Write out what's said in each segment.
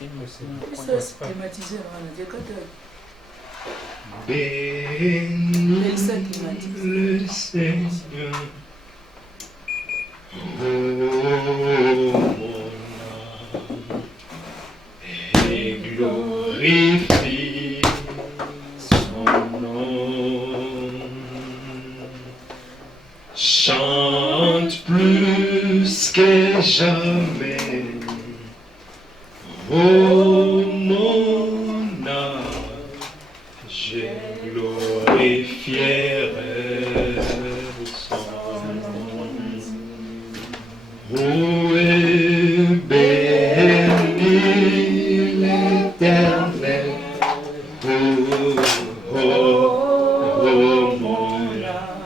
Bénis le Seigneur, oh mon âme, et glorifie son nom. Chante plus que jamais, oh mon âme, je glorifierai son nom. Oh, et bénis l'Éternel, oh, mon âme,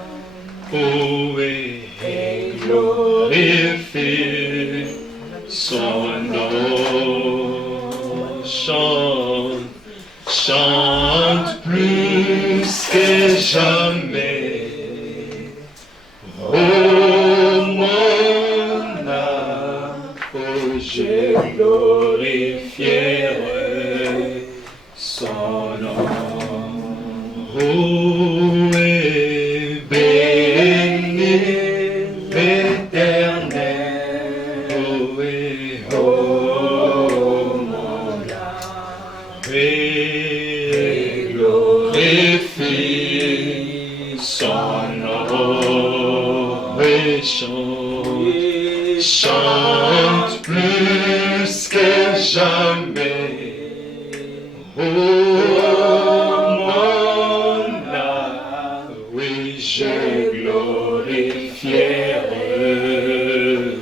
oh, et glorifie son nom. Chante, chante plus que jamais, oh mon âme, oh je glorifierai son nom. Oh, et bénis l'Éternel, oh, et oh mon âme, et glorifie son nom. Et chante, chante plus que jamais, oh mon âme, oui je glorifierai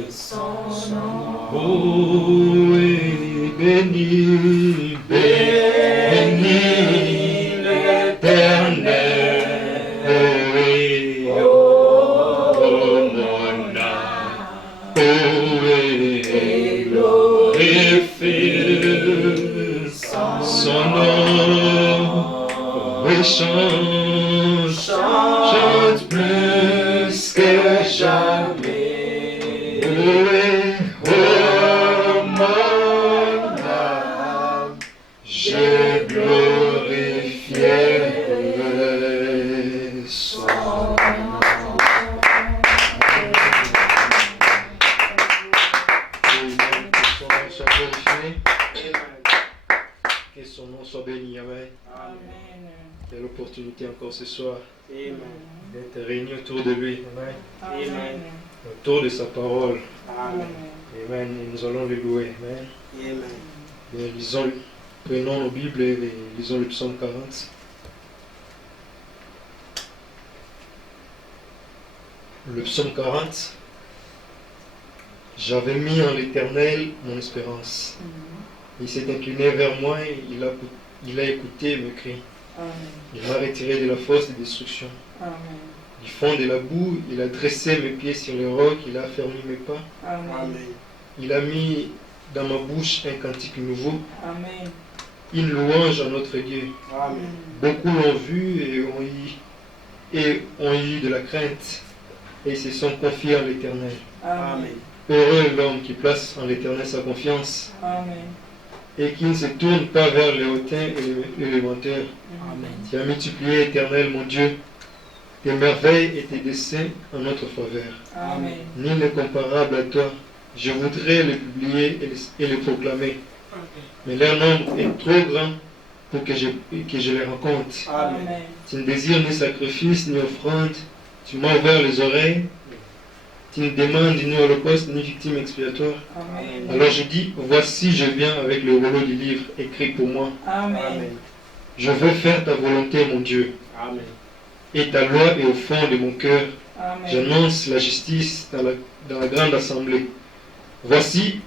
son nom. Oh, et bénis, bénis l'Éternel, oh, et oh mon âme, oh, et glorifie son nom. Oui, chante, chante plus que jamais, oh, mon âme, je glorifierai son nom. Que son nom soit béni, amen. Quelle opportunité encore ce soir d'être réunis autour de lui, amen. Autour de sa parole, amen. Et nous allons le louer, amen. Bien, prenons nos Bibles et lisons le psaume 40. Le psaume 40. J'avais mis en l'Éternel mon espérance. Il s'est incliné vers moi et il a écouté mes cris. Il m'a retiré de la fosse de destruction. Du fond de la boue, il a dressé mes pieds sur le roc, il a affermi mes pas. Il a mis dans ma bouche un cantique nouveau. Une louange à notre Dieu. Beaucoup l'ont vu et ont eu de la crainte et se sont confiés en l'Éternel. Heureux l'homme qui place en l'Éternel sa confiance. Et qui ne se tourne pas vers les hautains et les menteurs. Tu as multiplié, Éternel, mon Dieu, tes merveilles et tes desseins en notre faveur. Nul n'est comparable à toi. Je voudrais les publier et les proclamer. Mais leur nombre est trop grand pour que je les raconte. Tu ne désires ni sacrifice ni offrande. Tu m'as ouvert les oreilles. Tu ne demandes ni holocauste ni victime expiatoire. Alors je dis, voici je viens avec le rouleau du livre écrit pour moi. Je veux faire ta volonté, mon Dieu. Et ta loi est au fond de mon cœur. J'annonce la justice dans la grande assemblée. Voici,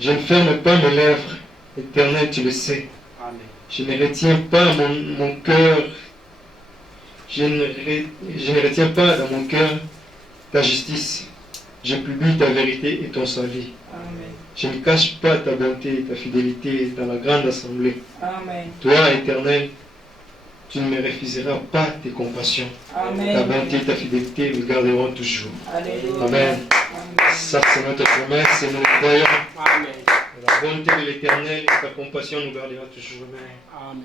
je ne ferme pas mes lèvres. Éternel, tu le sais. Je ne retiens pas mon cœur. Je ne retiens pas dans mon cœur ta justice. Je publie ta vérité et ton salut. Je ne cache pas ta bonté et ta fidélité dans la grande assemblée. Toi, Éternel, tu ne me refuseras pas tes compassions. Ta bonté et ta fidélité me garderont toujours. Amen. Ça, c'est notre promesse et nous le croyons. La bonté de l'Éternel et sa compassion nous gardera toujours. Amen.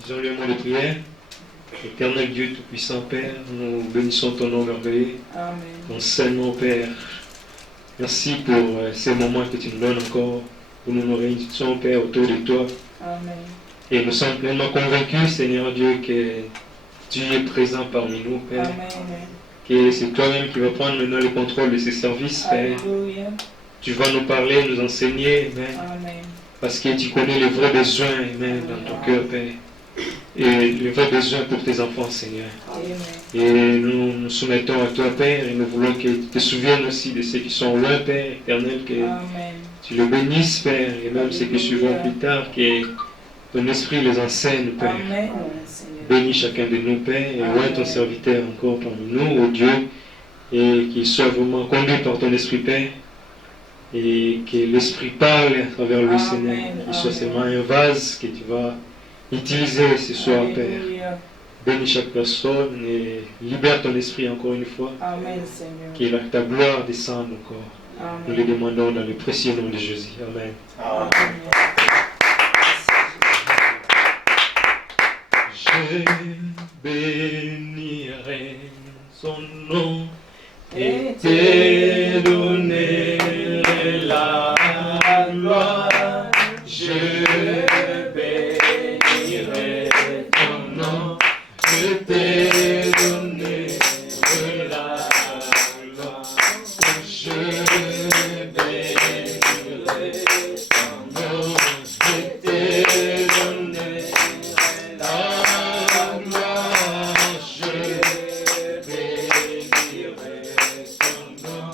Disons le mot de prière. Éternel Dieu Tout-Puissant, Père, nous bénissons ton nom merveilleux. Amen. Ton Saint-Nom, Père. Merci pour ces moments que tu nous donnes encore, où nous nous réunissons, Père, autour de toi. Amen. Et nous sommes pleinement convaincus, Seigneur Dieu, que tu es présent parmi nous, Père. Amen. Que c'est toi-même qui vas prendre maintenant le contrôle de ces services, Père. Alléluia. Tu vas nous parler, nous enseigner, Amen. Amen. Parce que tu connais les vrais besoins, Amen, dans ton cœur, Père. Et les vrais besoins pour tes enfants, Seigneur. Amen. Et nous nous soumettons à toi, Père, et nous voulons que tu te souviennes aussi de ceux qui sont loin, Père éternel, que Amen. Tu le bénisses, Père, et même ceux qui suivront plus tard, que ton esprit les enseigne, Père. Amen. Bénis chacun de nous, Père, et loin ton serviteur encore parmi nous, ô Dieu, et qu'il soit vraiment conduit par ton esprit, Père, et que l'esprit parle à travers lui, Seigneur, qu'il soit seulement un vase que tu vas utiliser ce soir, Père. Bénis chaque personne et libère ton esprit encore une fois. Amen, Seigneur. Que ta gloire descende encore. Amen. Nous le demandons dans le précieux nom de Jésus. Amen. Amen. Je bénirai son nom et te donnerai la gloire. Je bénirai ton nom et te donnerai la gloire. Je bénirai ton nom et te donnerai la gloire. Je bénirai ton nom.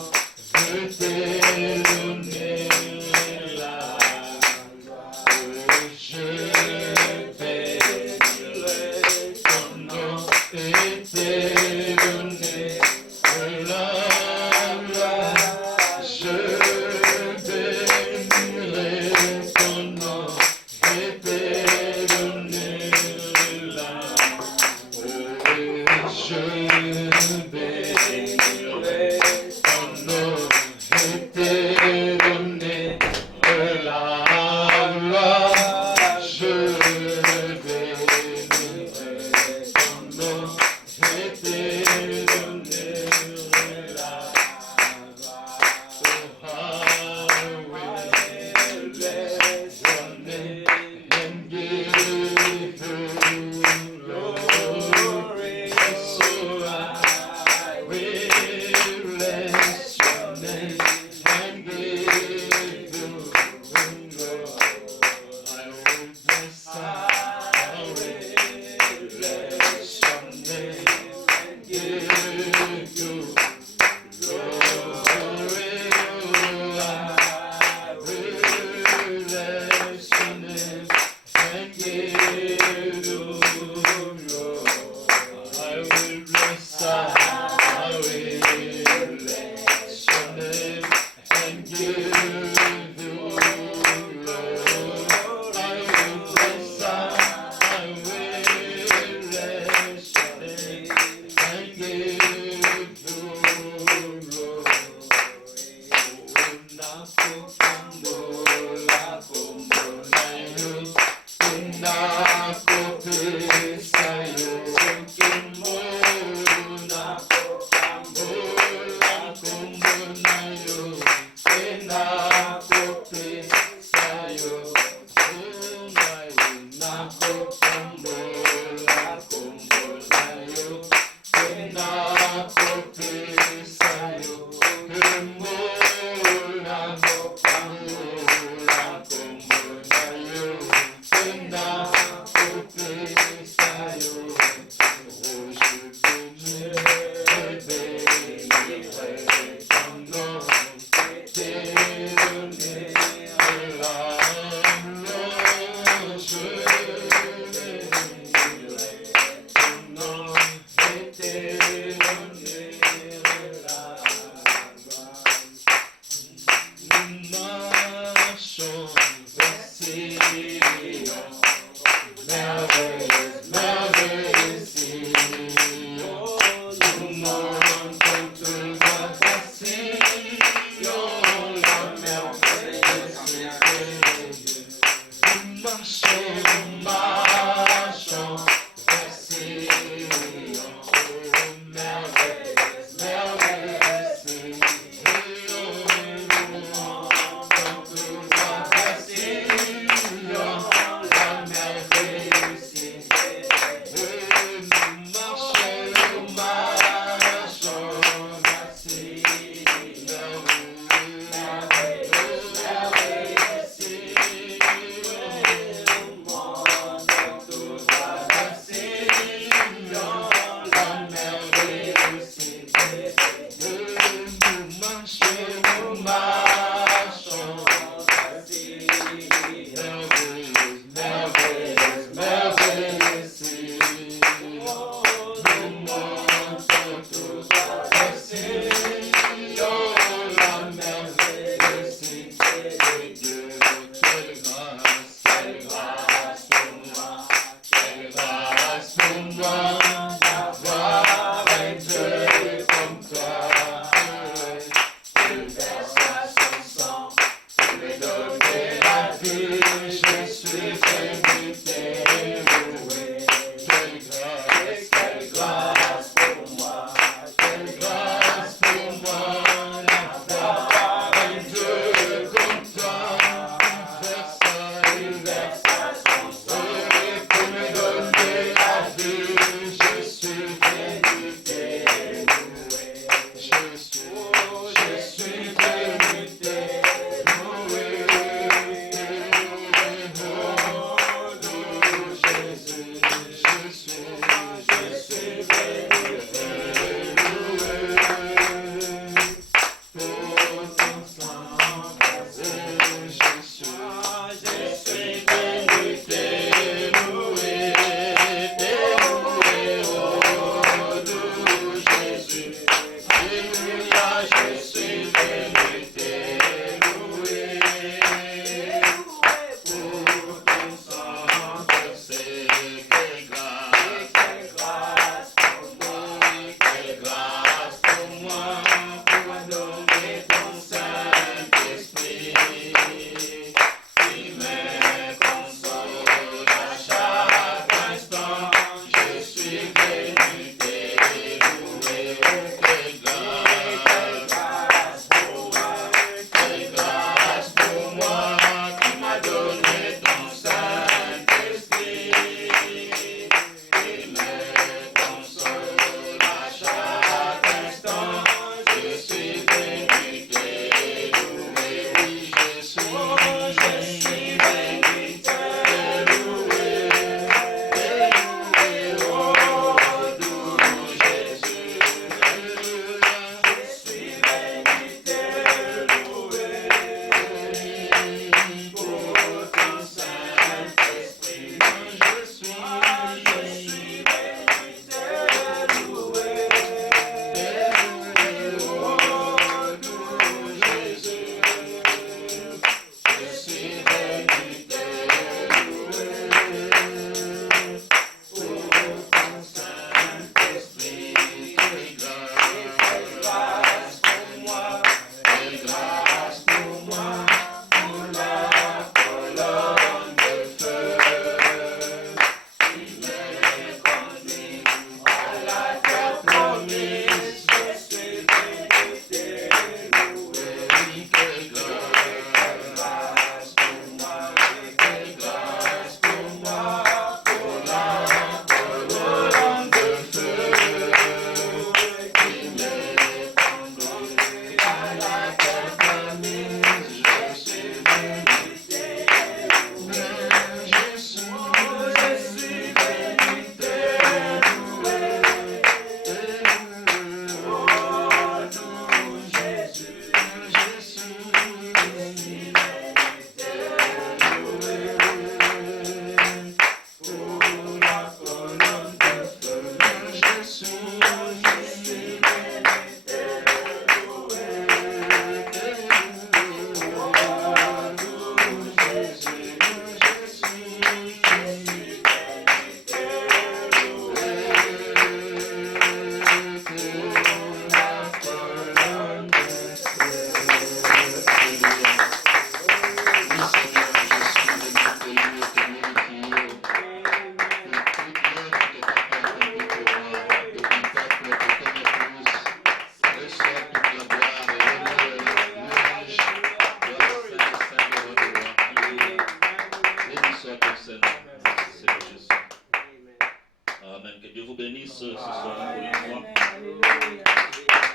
Amen. Que Dieu vous bénisse ce soir.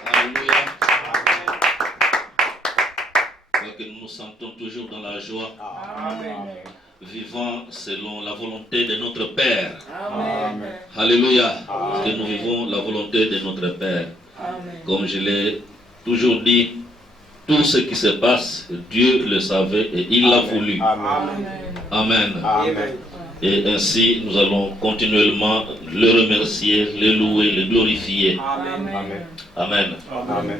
Alléluia. Que nous nous sentons toujours dans la joie. Amen. Vivant selon la volonté de notre Père. Amen. Alléluia. Amen. Que nous vivons la volonté de notre Père. Amen. Comme je l'ai toujours dit, tout ce qui se passe, Dieu le savait et il l'a voulu. Amen. Amen. Amen. Et ainsi, nous allons continuellement le remercier, le louer, le glorifier. Amen. Amen. Amen.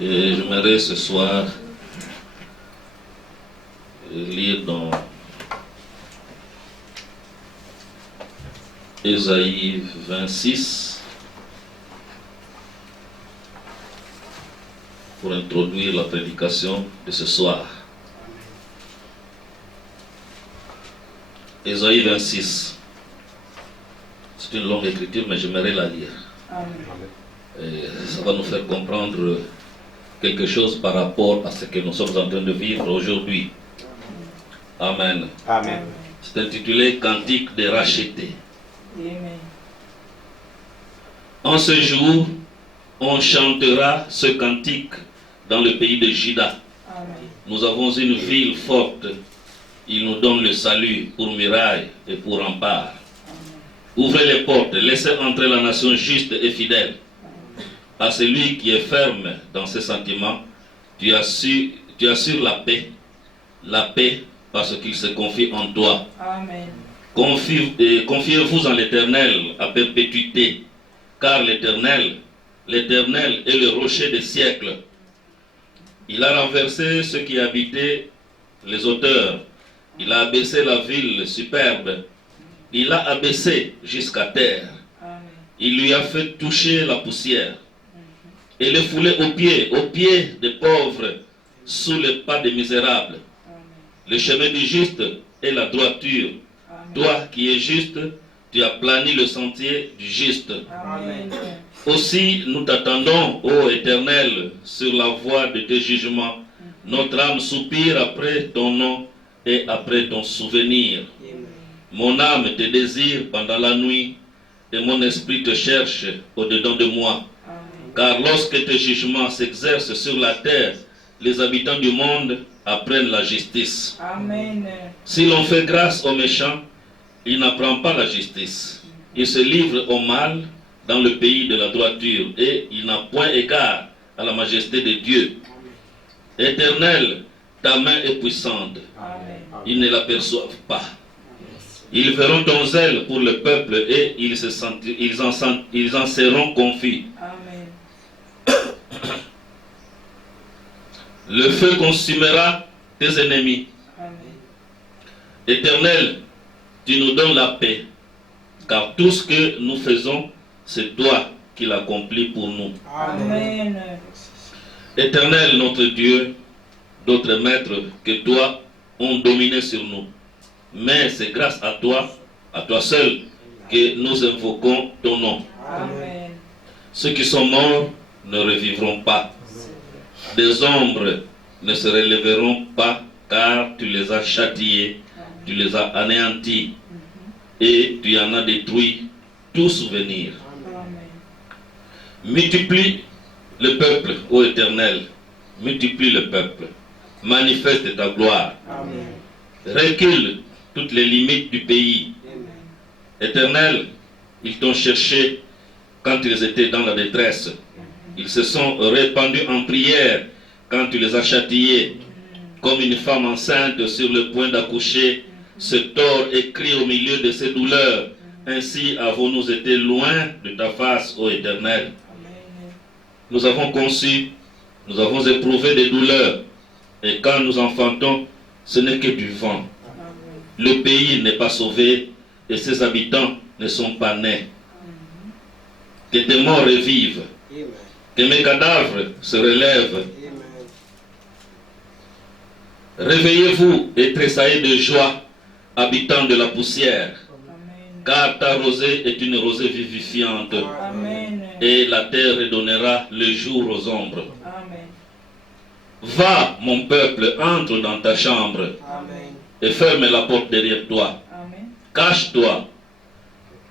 Et j'aimerais ce soir lire dans Ésaïe 26 pour introduire la prédication de ce soir. Ésaïe 26. C'est une longue écriture, mais j'aimerais la lire. Et ça va nous faire comprendre quelque chose par rapport à ce que nous sommes en train de vivre aujourd'hui. Amen. Amen. C'est intitulé Cantique des rachetés. Amen. En ce jour, on chantera ce cantique dans le pays de Juda. Amen. Nous avons une ville forte. Il nous donne le salut pour muraille et pour rempart. Ouvrez les portes, laissez entrer la nation juste et fidèle. À celui qui est ferme dans ses sentiments, tu assures la paix parce qu'il se confie en toi. Amen. Confiez-vous en l'Éternel à perpétuité, car l'Éternel est le rocher des siècles. Il a renversé ceux qui habitaient les hauteurs. Il a abaissé la ville superbe. Il l'a abaissé jusqu'à terre. Amen. Il lui a fait toucher la poussière. Et le fouler aux pieds des pauvres, sous les pas des misérables. Amen. Le chemin du juste est la droiture. Amen. Toi qui es juste, tu as plani le sentier du juste. Amen. Aussi nous t'attendons, ô Éternel, sur la voie de tes jugements. Notre âme soupire après ton nom et après ton souvenir. Amen. Mon âme te désire pendant la nuit et mon esprit te cherche au-dedans de moi. Amen. Car lorsque tes jugements s'exercent sur la terre, les habitants du monde apprennent la justice. Amen. Si l'on fait grâce aux méchants, il n'apprend pas la justice. Il se livre au mal dans le pays de la droiture et il n'a point égard à la majesté de Dieu. Éternel, ta main est puissante. Amen. Ils ne l'aperçoivent pas. Ils verront ton zèle pour le peuple et ils en seront confus. Amen. Le feu consumera tes ennemis. Amen. Éternel, tu nous donnes la paix, car tout ce que nous faisons, c'est toi qui l'accomplis pour nous. Amen. Éternel, notre Dieu, d'autres maîtres que toi ont dominé sur nous. Mais c'est grâce à toi seul, que nous invoquons ton nom. Amen. Ceux qui sont morts ne revivront pas. Des ombres ne se relèveront pas, car tu les as châtiés, tu les as anéantis, et tu en as détruit tout souvenir. Amen. Multiplie le peuple, ô Éternel, multiplie le peuple, manifeste ta gloire. Amen. Recule toutes les limites du pays. Amen. Éternel, ils t'ont cherché quand ils étaient dans la détresse. Ils se sont répandus en prière quand tu les as châtiés. Comme une femme enceinte sur le point d'accoucher se tord et crie au milieu de ses douleurs. Ainsi avons-nous été loin de ta face, ô Éternel. Nous avons conçu, nous avons éprouvé des douleurs. Et quand nous enfantons, ce n'est que du vent. Le pays n'est pas sauvé et ses habitants ne sont pas nés. Que tes morts revivent. Que mes cadavres se relèvent. Réveillez-vous et tressaillez de joie, habitants de la poussière. Amen. Car ta rosée est une rosée vivifiante. Amen. et la terre redonnera le jour aux ombres. Amen. Va, mon peuple, entre dans ta chambre. Amen. Et ferme la porte derrière toi. Amen. Cache-toi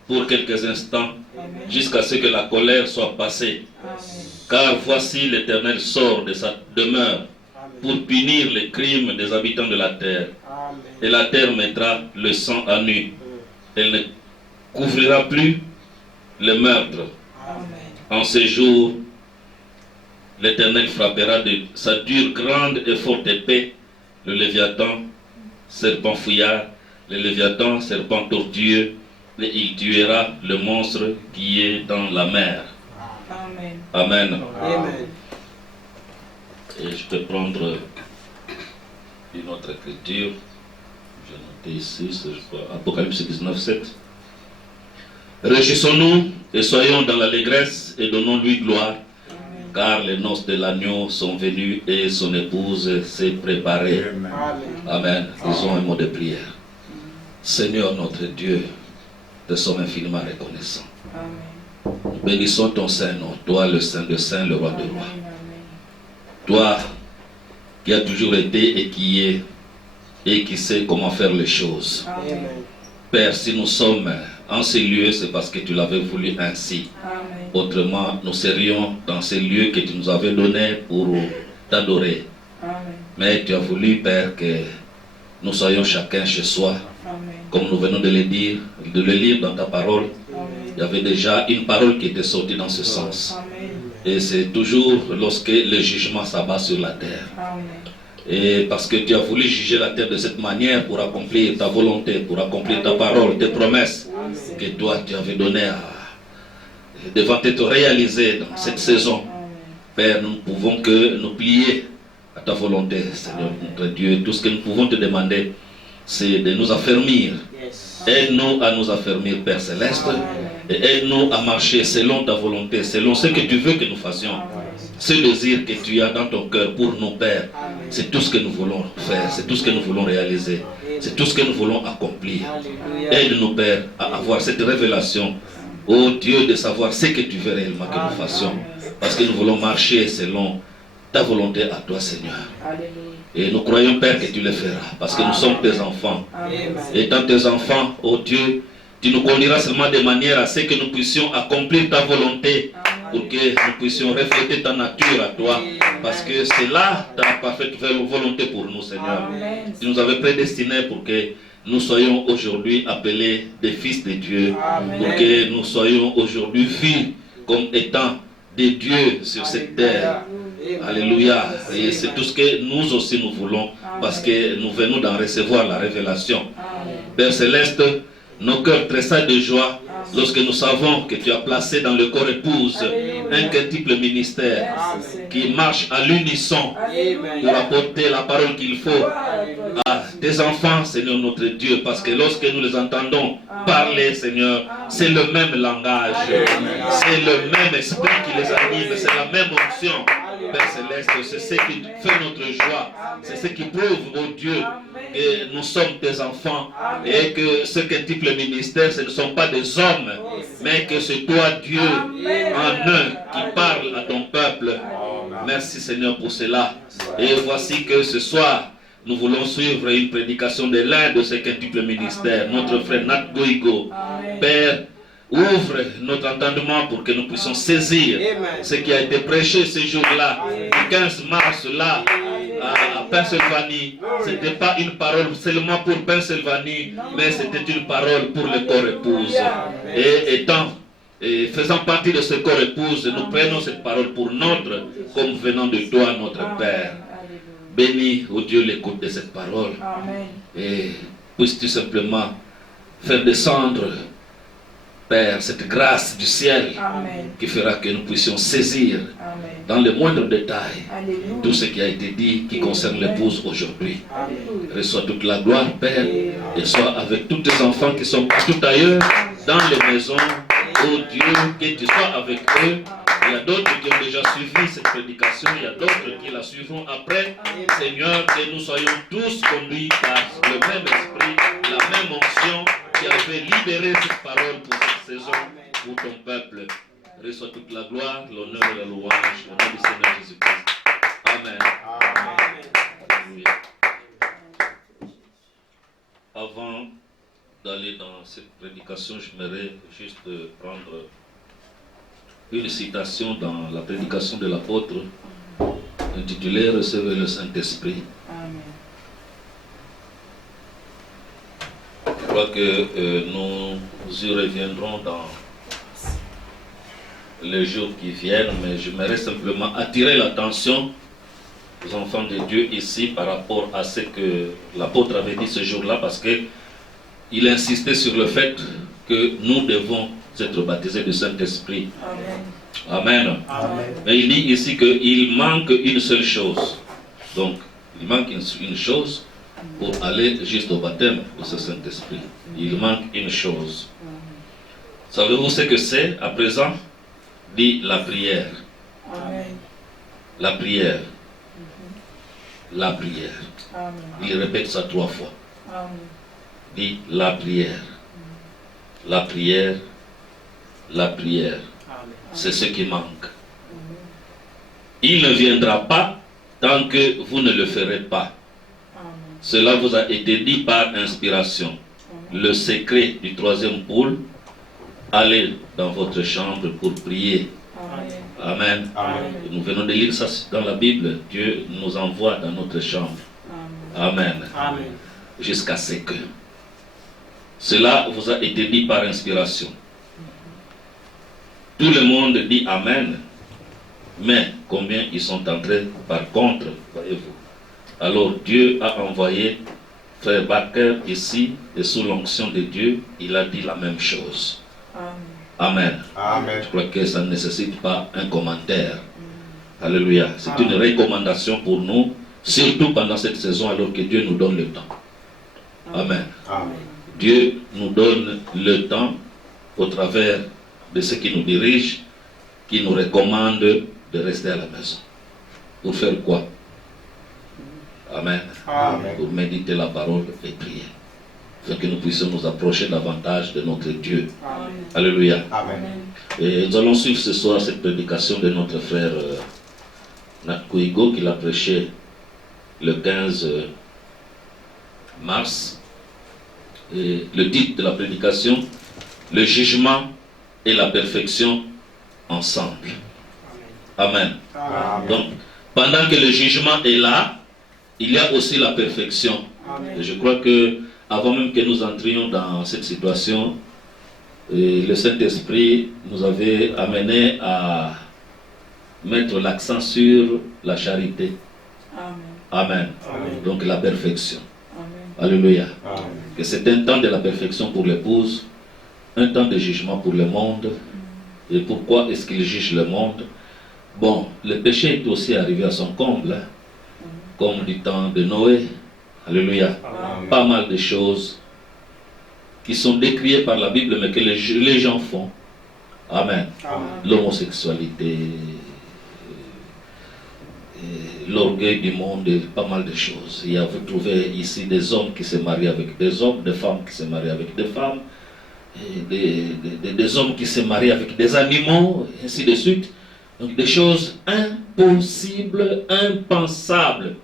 pour quelques instants jusqu'à ce que la colère soit passée. Amen. Car voici l'Éternel sort de sa demeure pour punir les crimes des habitants de la terre. Et la terre mettra le sang à nu. Elle ne couvrira plus le meurtre. Amen. En ces jours, l'Éternel frappera de sa dure, grande et forte épée le Léviathan, serpent fouillard, le Léviathan, serpent tortueux, et il tuera le monstre qui est dans la mer. Amen. Amen. Amen. Et je peux prendre une autre écriture. J'ai noté ici, c'est Apocalypse 19, 7. Réjouissons-nous et soyons dans l'allégresse et donnons-lui gloire, car les noces de l'agneau sont venues et son épouse s'est préparée. Amen. Disons un mot de prière. Seigneur notre Dieu, te sommes infiniment reconnaissants. Amen. Nous bénissons ton Saint-Nom, toi le Saint de Saints, le Roi de Rois. Amen. Toi qui as toujours été et qui est et qui sait comment faire les choses. Amen. Père, si nous sommes en ces lieux, c'est parce que tu l'avais voulu ainsi. Amen. Autrement, nous serions dans ces lieux que tu nous avais donnés pour t'adorer. Amen. Mais tu as voulu, Père, que nous soyons chacun chez soi, Amen. comme nous venons de le dire, de le lire dans ta parole. Amen. Il y avait déjà une parole qui était sortie dans ce sens. Amen. Et c'est toujours lorsque le jugement s'abat sur la terre. Amen. Et parce que tu as voulu juger la terre de cette manière pour accomplir ta volonté, pour accomplir ta parole, tes promesses que toi tu avais données devant être réalisées dans cette saison. Père, nous ne pouvons que nous plier à ta volonté, Seigneur notre Dieu. Tout ce que nous pouvons te demander, c'est de nous affermir. Aide-nous à nous affermir, Père Céleste, et aide-nous à marcher selon ta volonté, selon ce que tu veux que nous fassions. Ce désir que tu as dans ton cœur pour nous, Père, c'est tout ce que nous voulons faire, c'est tout ce que nous voulons réaliser, c'est tout ce que nous voulons accomplir. Aide-nous, Père, à avoir cette révélation, ô Dieu, de savoir ce que tu veux réellement que nous fassions, parce que nous voulons marcher selon ta volonté à toi, Seigneur. Et nous croyons, Père, que tu le feras, parce que nous sommes tes enfants. Étant tes enfants, ô Dieu, tu nous conduiras seulement de manière à ce que nous puissions accomplir ta volonté, pour que nous puissions refléter ta nature à toi, parce que c'est là ta parfaite volonté pour nous, Seigneur. Tu nous avais prédestinés pour que nous soyons aujourd'hui appelés des fils de Dieu, pour que nous soyons aujourd'hui vus comme étant des dieux sur cette terre. Alléluia. Et c'est tout ce que nous aussi nous voulons, parce que nous venons d'en recevoir la révélation. Père Céleste, nos cœurs tressaillent de joie lorsque nous savons que tu as placé dans le corps épouse un quintuple ministère qui marche à l'unisson pour apporter la parole qu'il faut à tes enfants, Seigneur notre Dieu, parce que lorsque nous les entendons parler, Seigneur, c'est le même langage, c'est le même esprit qui les anime, c'est la même onction. Père Céleste, c'est ce qui fait notre joie, c'est ce qui prouve, oh Dieu, que nous sommes tes enfants et que ce quintuple ministère, ce ne sont pas des hommes, mais que c'est toi, Dieu, en un, qui parle à ton peuple. Merci Seigneur pour cela. Et voici que ce soir, nous voulons suivre une prédication de l'un de ces quintuples ministères, notre frère Nat Goigo. Père, ouvre notre entendement pour que nous puissions saisir ce qui a été prêché ce jour-là, le 15 mars là, à Pennsylvanie. Ce n'était pas une parole seulement pour Pennsylvanie, mais c'était une parole pour le corps épouse. Et faisant partie de ce corps épouse, nous prenons cette parole pour notre, comme venant de toi, notre Père. Bénis, ô Dieu, l'écoute de cette parole. Et puisses-tu simplement faire descendre, Père, cette grâce du ciel qui fera que nous puissions saisir dans les moindres détails tout ce qui a été dit qui concerne l'épouse aujourd'hui. Reçois toute la gloire, Père, et sois avec tous tes enfants qui sont partout ailleurs, dans les maisons. Oh Dieu, que tu sois avec eux. Il y a d'autres qui ont déjà suivi cette prédication, il y a d'autres qui la suivront après. Seigneur, que nous soyons tous conduits par le même esprit, la même onction qui avait libéré cette parole pour cette saison, pour ton peuple. reçois toute la gloire, l'honneur et la louange au nom du Seigneur Jésus-Christ. Amen. Alléluia. Avant d'aller dans cette prédication, j'aimerais juste prendre une citation dans la prédication de l'apôtre intitulée « Recevez le Saint-Esprit ». Je crois que nous y reviendrons dans les jours qui viennent, mais j'aimerais simplement attirer l'attention aux enfants de Dieu ici par rapport à ce que l'apôtre avait dit ce jour-là, parce qu'il insistait sur le fait que nous devons être baptisés du Saint-Esprit. Amen. Amen. Mais il dit ici qu'il manque une seule chose. Donc, il manque une chose pour aller juste au baptême de ce Saint-Esprit. Il manque une chose. Savez-vous ce que c'est à présent? Dit la prière. Amen. La prière. La prière. Amen. Il répète ça 3 fois. Amen. Dit la prière. La prière. La prière. C'est ce qui manque. Il ne viendra pas tant que vous ne le ferez pas. Cela vous a été dit par inspiration. Le secret du 3e pôle, allez dans votre chambre pour prier. Amen. Amen. Nous venons de lire ça dans la Bible. Dieu nous envoie dans notre chambre. Amen. Amen. Jusqu'à ce que. Cela vous a été dit par inspiration. Tout le monde dit Amen. Mais combien ils sont entrés par contre, voyez-vous. Alors Dieu a envoyé Frère Barker ici, et sous l'onction de Dieu, il a dit la même chose. Amen. Amen. Je crois que ça ne nécessite pas un commentaire. Alléluia. C'est une recommandation pour nous, surtout pendant cette saison, alors que Dieu nous donne le temps. Amen. Amen. Dieu nous donne le temps au travers de ceux qui nous dirigent, qui nous recommandent de rester à la maison. Pour faire quoi? Amen. Amen. Pour méditer la parole et prier. Afin que nous puissions nous approcher davantage de notre Dieu. Amen. Alléluia. Amen. Et nous allons suivre ce soir cette prédication de notre frère Nat Kouigo, qui l'a prêché le 15 mars. Et le titre de la prédication, le jugement et la perfection ensemble. Amen. Amen. Donc, pendant que le jugement est là, il y a aussi la perfection. Amen. Et je crois que avant même que nous entrions dans cette situation, le Saint-Esprit nous avait amené à mettre l'accent sur la charité. Amen. Amen. Amen. Donc la perfection. Amen. Alléluia. Amen. Que c'est un temps de la perfection pour l'épouse, un temps de jugement pour le monde. Et pourquoi est-ce qu'il juge le monde? Bon, le péché est aussi arrivé à son comble, comme du temps de Noé. Alléluia. Amen. Pas mal de choses qui sont décriées par la Bible, mais que les gens font. Amen. L'homosexualité, l'orgueil du monde, et pas mal de choses. Vous trouvez ici des hommes qui se marient avec des hommes, des femmes qui se marient avec des femmes, et des hommes qui se marient avec des animaux, et ainsi de suite. Donc des choses impossibles, impensables.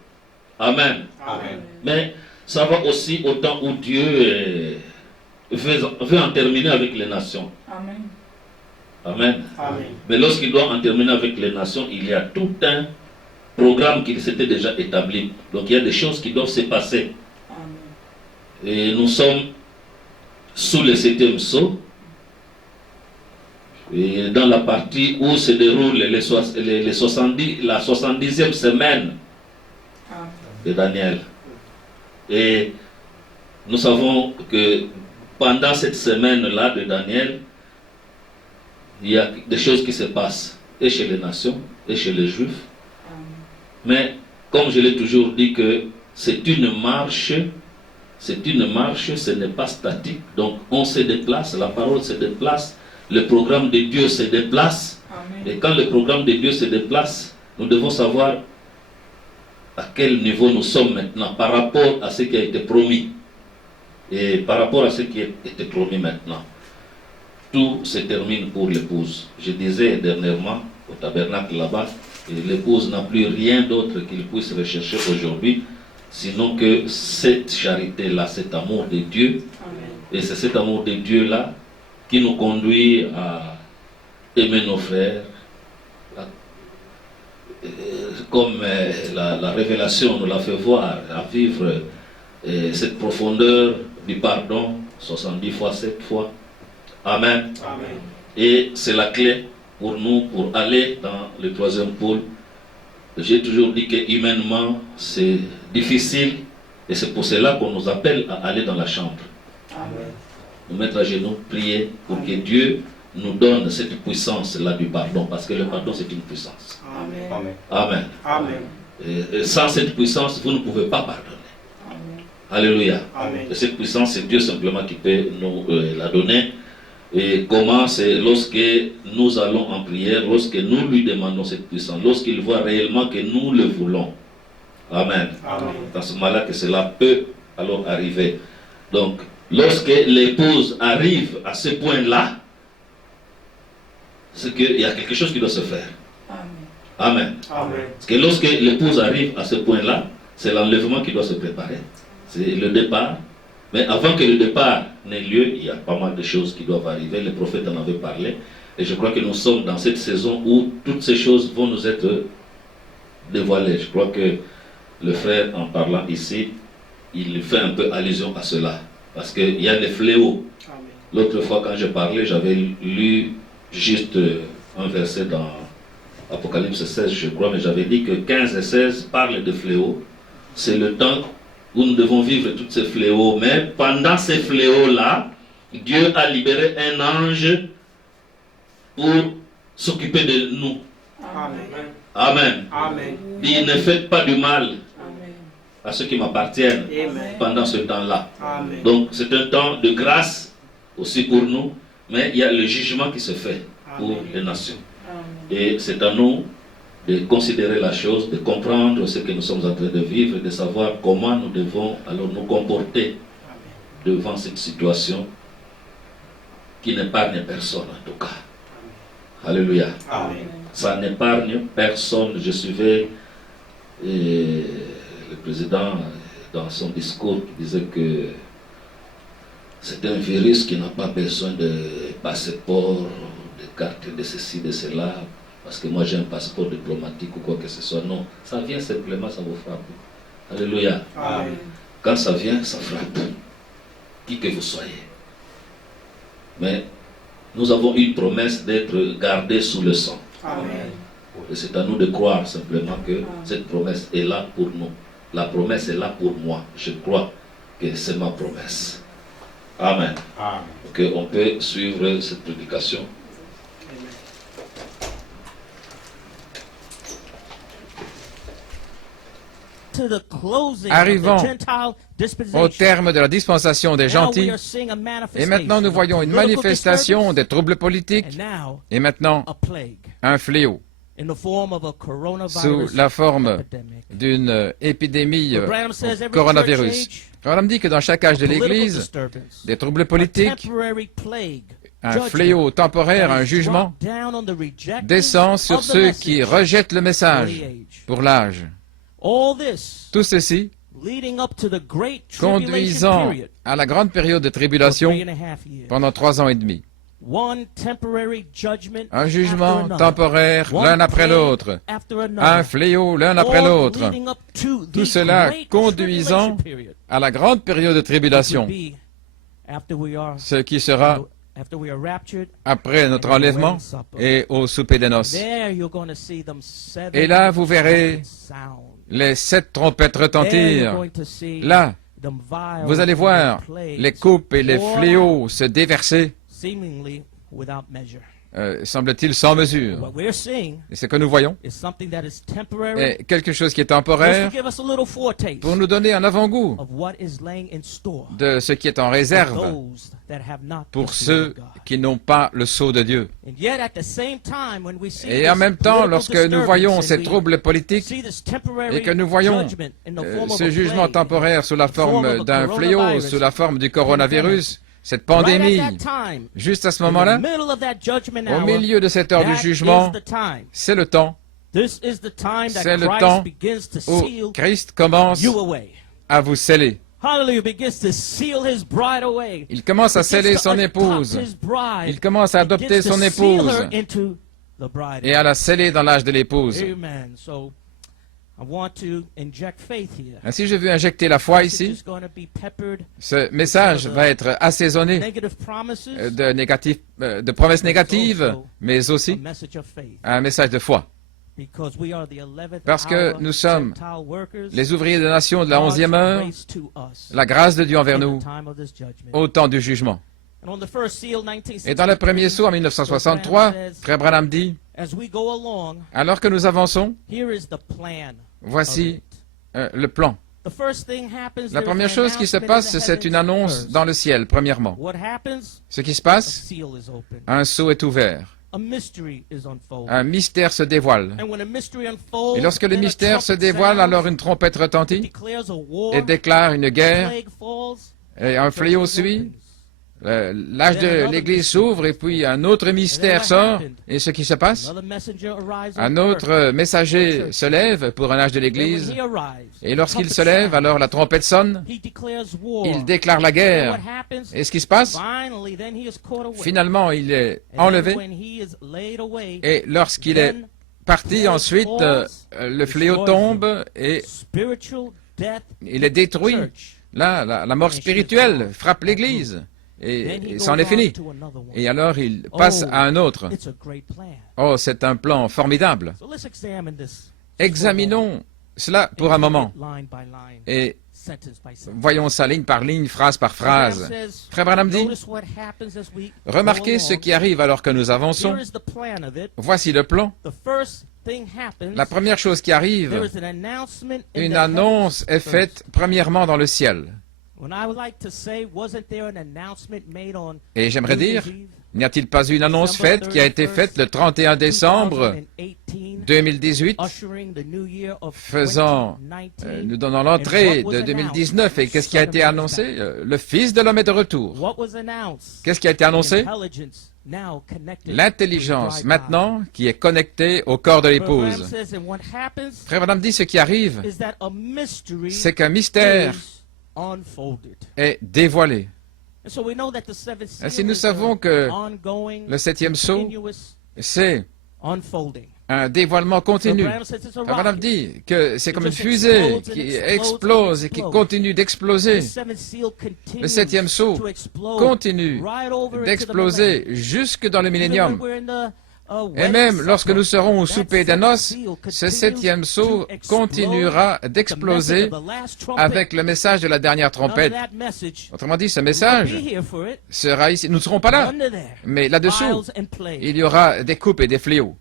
Amen. Amen. Mais ça va aussi au temps où Dieu veut en terminer avec les nations. Amen. Amen. Amen. Mais lorsqu'il doit en terminer avec les nations, il y a tout un programme qui s'était déjà établi. Donc il y a des choses qui doivent se passer. Amen. Et nous sommes sous le 7e sceau. Et dans la partie où se déroule la 70e semaine de Daniel. Et nous savons que pendant cette semaine-là de Daniel, il y a des choses qui se passent, et chez les nations, et chez les Juifs. Mais, comme je l'ai toujours dit, que c'est une marche, ce n'est pas statique. Donc, on se déplace, la parole se déplace, le programme de Dieu se déplace. Amen. Et quand le programme de Dieu se déplace, nous devons savoir à quel niveau nous sommes maintenant par rapport à ce qui a été promis. Et par rapport à ce qui a été promis maintenant. tout se termine pour l'épouse. Je disais dernièrement au tabernacle là-bas, l'épouse n'a plus rien d'autre qu'il puisse rechercher aujourd'hui, sinon que cette charité-là, cet amour de Dieu. Amen. Et c'est cet amour de Dieu-là qui nous conduit à aimer nos frères, comme la révélation nous l'a fait voir, à vivre cette profondeur du pardon, 70 fois, 7 fois. Amen. Amen. Et c'est la clé pour nous, pour aller dans le troisième pôle. J'ai toujours dit que humainement, c'est difficile, et c'est pour cela qu'on nous appelle à aller dans la chambre. Amen. Nous mettre à genoux, prier pour que Dieu nous donne cette puissance-là du pardon, parce que le pardon, c'est une puissance. Amen. Amen. Amen. Et sans cette puissance, vous ne pouvez pas pardonner. Amen. Alléluia. Amen. Et cette puissance, c'est Dieu simplement qui peut nous la donner. Et comment? C'est lorsque nous allons en prière, lorsque nous lui demandons cette puissance, lorsqu'il voit réellement que nous le voulons. Amen. Amen. Dans ce moment-là que cela peut alors arriver. Donc, lorsque l'épouse arrive à ce point-là, c'est qu'il y a quelque chose qui doit se faire. Amen. Amen. Parce que lorsque l'épouse arrive à ce point-là, c'est l'enlèvement qui doit se préparer. C'est le départ. Mais avant que le départ n'ait lieu, il y a pas mal de choses qui doivent arriver. Les prophètes en avaient parlé. Et je crois que nous sommes dans cette saison où toutes ces choses vont nous être dévoilées. Je crois que le frère, en parlant ici, il fait un peu allusion à cela. Parce qu'il y a des fléaux. L'autre fois, quand je parlais, j'avais lu juste un verset dans Apocalypse 16, je crois, mais j'avais dit que 15 et 16 parlent de fléaux. C'est le temps où nous devons vivre tous ces fléaux. Mais pendant ces fléaux-là, Dieu a libéré un ange pour s'occuper de nous. Amen. Amen. Amen. Il ne fait pas du mal à ceux qui m'appartiennent pendant ce temps-là. Donc c'est un temps de grâce aussi pour nous, mais il y a le jugement qui se fait pour les nations. Et c'est à nous de considérer la chose, de comprendre ce que nous sommes en train de vivre, de savoir comment nous devons alors nous comporter devant cette situation qui n'épargne personne en tout cas. Alléluia. Amen. Ça n'épargne personne. Je suivais le président dans son discours qui disait que c'est un virus qui n'a pas besoin de passeport, de carte de ceci, de cela, parce que moi j'ai un passeport diplomatique ou quoi que ce soit. Non, ça vient simplement, ça vous frappe. Alléluia. Amen. Quand ça vient, ça frappe. Qui que vous soyez. Mais nous avons une promesse d'être gardés sous le sang. Amen. Et c'est à nous de croire simplement que cette promesse est là pour nous. La promesse est là pour moi. Je crois que c'est ma promesse. Amen. Amen. Ok, on peut suivre cette prédication. Arrivons au terme de la dispensation des gentils, et maintenant nous voyons une manifestation des troubles politiques, et maintenant un fléau, sous la forme d'une épidémie au coronavirus. Branham dit que dans chaque âge de l'Église, des troubles politiques, un fléau temporaire, un jugement, descend sur ceux qui rejettent le message pour l'âge. Tout ceci conduisant à la grande période de tribulation pendant 3 ans et demi. Un jugement temporaire l'un après l'autre, un fléau l'un après l'autre, tout cela conduisant à la grande période de tribulation, ce qui sera après notre enlèvement et au souper des noces. Et là, vous verrez les 7 trompettes retentir. Là, vous allez voir les coupes et les fléaux se déverser, semble-t-il sans mesure. Et ce que nous voyons est quelque chose qui est temporaire pour nous donner un avant-goût de ce qui est en réserve pour ceux qui n'ont pas le sceau de Dieu. Et en même temps, lorsque nous voyons ces troubles politiques et que nous voyons ce jugement temporaire sous la forme d'un fléau, sous la forme du coronavirus, cette pandémie, juste à ce moment-là, au milieu de cette heure du jugement, c'est le temps. C'est le temps où Christ commence à vous sceller. Il commence à sceller son épouse. Il commence à adopter son épouse et à la sceller dans l'âge de l'épouse. Ainsi, je veux injecter la foi ici. Ce message va être assaisonné de promesses négatives, mais aussi un message de foi. Parce que nous sommes les ouvriers des nations de la 11e heure, la grâce de Dieu envers nous au temps du jugement. Et dans le premier sceau en 1963, Frère Branham dit, alors que nous avançons, voici le plan. La première chose qui se passe, c'est une annonce dans le ciel, premièrement. Ce qui se passe, un sceau est ouvert. Un mystère se dévoile. Et lorsque le mystère se dévoile, alors une trompette retentit et déclare une guerre, et un fléau suit. L'âge de l'Église s'ouvre et puis un autre mystère sort. Et ce qui se passe, un autre messager se lève pour un âge de l'Église. Et lorsqu'il se lève, alors la trompette sonne. Il déclare la guerre. Et ce qui se passe, finalement, il est enlevé. Et lorsqu'il est parti, ensuite, le fléau tombe et il est détruit. Là, la mort spirituelle frappe l'Église. Et c'en est fini. Et alors il passe à un autre. Oh, c'est un plan formidable. Examinons cela pour un moment. Et voyons ça ligne par ligne, phrase par phrase. Frère Branham dit, remarquez ce qui arrive alors que nous avançons. Voici le plan. La première chose qui arrive, une annonce est faite premièrement dans le ciel. Et j'aimerais dire, n'y a-t-il pas eu une annonce faite qui a été faite le 31 décembre 2018, nous donnant l'entrée de 2019, et qu'est-ce qui a été annoncé? Le Fils de l'homme est de retour. Qu'est-ce qui a été annoncé? L'intelligence, maintenant, qui est connectée au corps de l'épouse. Frère Branham dit, ce qui arrive, c'est qu'un mystère est dévoilé. Ainsi, nous savons que le septième sceau, c'est un dévoilement continu. Branham dit que c'est comme une fusée qui explose et qui continue d'exploser. Le septième sceau continue d'exploser jusque dans le millénium. Et même lorsque nous serons au souper des noces, ce septième sceau continuera d'exploser avec le message de la dernière trompette. Autrement dit, ce message sera ici. Nous ne serons pas là, mais là-dessous, il y aura des coupes et des fléaux.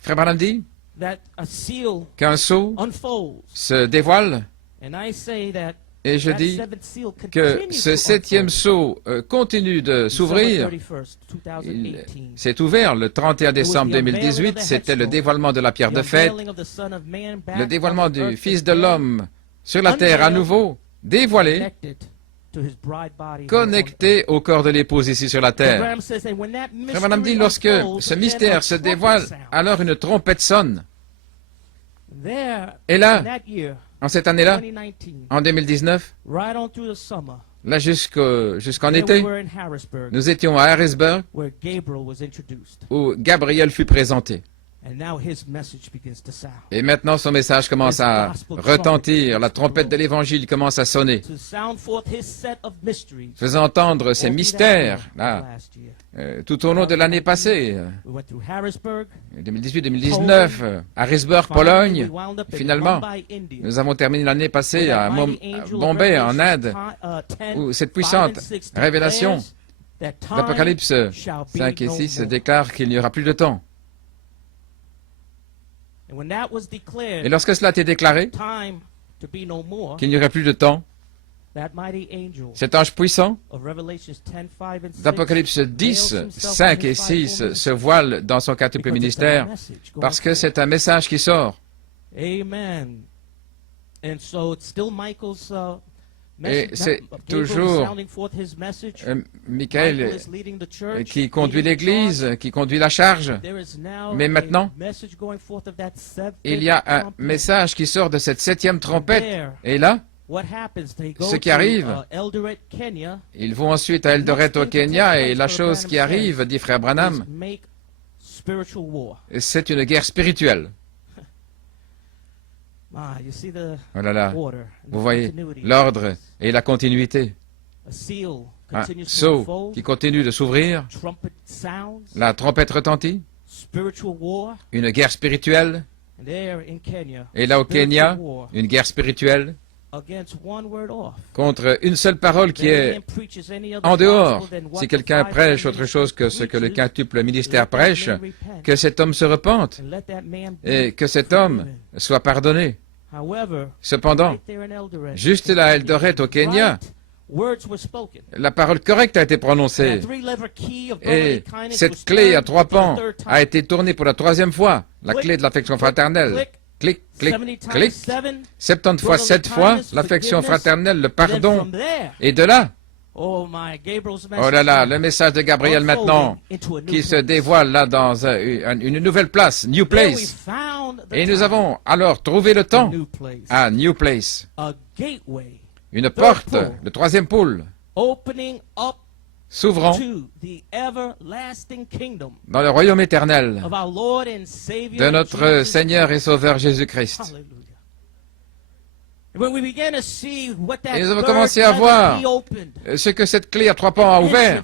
Frère Branham dit qu'un sceau se dévoile, et je dis que ce septième sceau continue de s'ouvrir. Il s'est ouvert le 31 décembre 2018. C'était le dévoilement de la pierre de fête, le dévoilement du Fils de l'homme sur la terre à nouveau, dévoilé, connecté au corps de l'épouse ici sur la terre. Frère Branham dit, lorsque ce mystère se dévoile, alors une trompette sonne. Et là, en cette année-là, en 2019, là jusqu'en été, nous étions à Harrisburg, où Gabriel fut présenté. Et maintenant, son message commence à retentir, la trompette de l'Évangile commence à sonner, faisant entendre ces mystères, là, tout au long de l'année passée, 2018-2019, Harrisburg, Pologne. Finalement, nous avons terminé l'année passée à Bombay, en Inde, où cette puissante révélation d'Apocalypse 5 et 6 déclare qu'il n'y aura plus de temps. Et lorsque cela a été déclaré, qu'il n'y aurait plus de temps, cet ange puissant d'Apocalypse 10, 5 et 6 se voile dans son quintuple ministère parce que c'est un message qui sort. Et c'est toujours Michael qui conduit l'Église, qui conduit la charge. Mais maintenant, il y a un message qui sort de cette 7e trompette. Et là, ce qui arrive, ils vont ensuite à Eldoret au Kenya, et la chose qui arrive, dit Frère Branham, c'est une guerre spirituelle. Oh là là, vous voyez l'ordre et la continuité. Un sceau qui continue de s'ouvrir, la trompette retentit, une guerre spirituelle, et là au Kenya, une guerre spirituelle contre une seule parole qui est en dehors. Si quelqu'un prêche autre chose que ce que le quintuple ministère prêche, que cet homme se repente et que cet homme soit pardonné. Cependant, juste là à Eldoret au Kenya, la parole correcte a été prononcée et cette clé à 3 pans a été tournée pour la 3e fois, la clé de l'affection fraternelle. Clic, clic, clic. 70 fois, 7 fois, l'affection fraternelle, le pardon. Et de là, oh là là, le message de Gabriel maintenant, qui se dévoile là dans une nouvelle place, New Place. Et nous avons alors trouvé le temps à New Place. Une porte, le 3e pôle, s'ouvrant dans le royaume éternel de notre Seigneur et Sauveur Jésus-Christ. Et nous avons commencé à voir ce que cette clé à 3 pans a ouvert.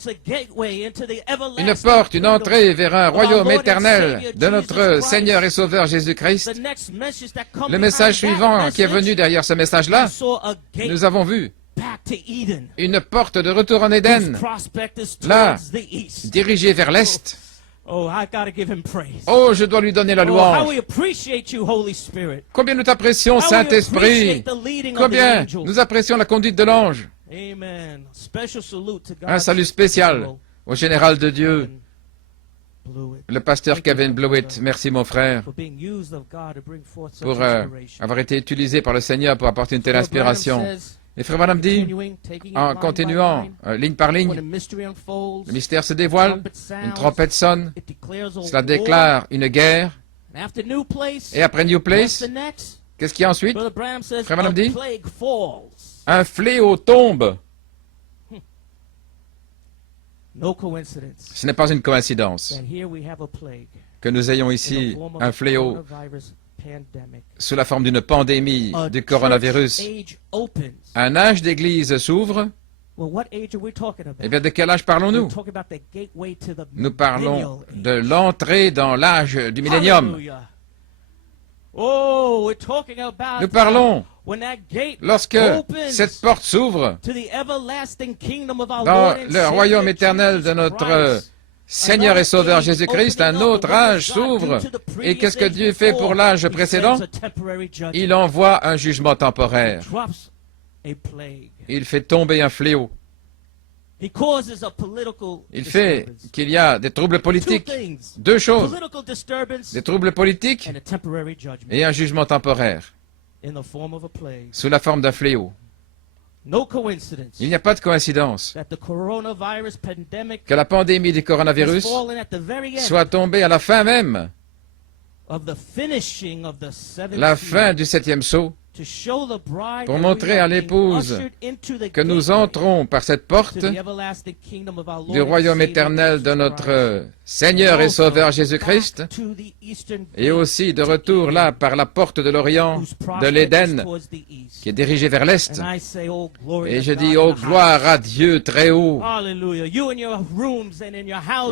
Une porte, une entrée vers un royaume éternel de notre Seigneur et Sauveur Jésus-Christ. Le message suivant qui est venu derrière ce message-là, nous avons vu une porte de retour en Éden, là, dirigée vers l'Est. Oh, je dois lui donner la louange. Combien nous t'apprécions, Saint-Esprit. Combien nous apprécions la conduite de l'ange. Un salut spécial au général de Dieu, le pasteur Kevin Blewett. Merci, mon frère, pour avoir été utilisé par le Seigneur pour apporter une telle inspiration. Et Frère Branham dit, en continuant, ligne par ligne, le mystère se dévoile, une trompette sonne, cela déclare une guerre, et après New Place, qu'est-ce qu'il y a ensuite? Frère Branham dit, un fléau tombe. Ce n'est pas une coïncidence que nous ayons ici un fléau sous la forme d'une pandémie du coronavirus. Un âge d'église s'ouvre. Eh bien, de quel âge parlons-nous? Nous parlons de l'entrée dans l'âge du millénium. Nous parlons lorsque cette porte s'ouvre dans le royaume éternel de notre Seigneur et Sauveur Jésus-Christ, un autre âge s'ouvre. Et qu'est-ce que Dieu fait pour l'âge précédent? Il envoie un jugement temporaire. Il fait tomber un fléau. Il fait qu'il y a des troubles politiques. 2 choses. Des troubles politiques et un jugement temporaire sous la forme d'un fléau. Il n'y a pas de coïncidence que la pandémie du coronavirus soit tombée à la fin même, la fin du 7e sceau, pour montrer à l'épouse que nous entrons par cette porte du royaume éternel de notre Seigneur et Sauveur Jésus-Christ, et aussi de retour là par la porte de l'Orient, de l'Éden, qui est dirigée vers l'Est. Et je dis, oh gloire à Dieu très haut.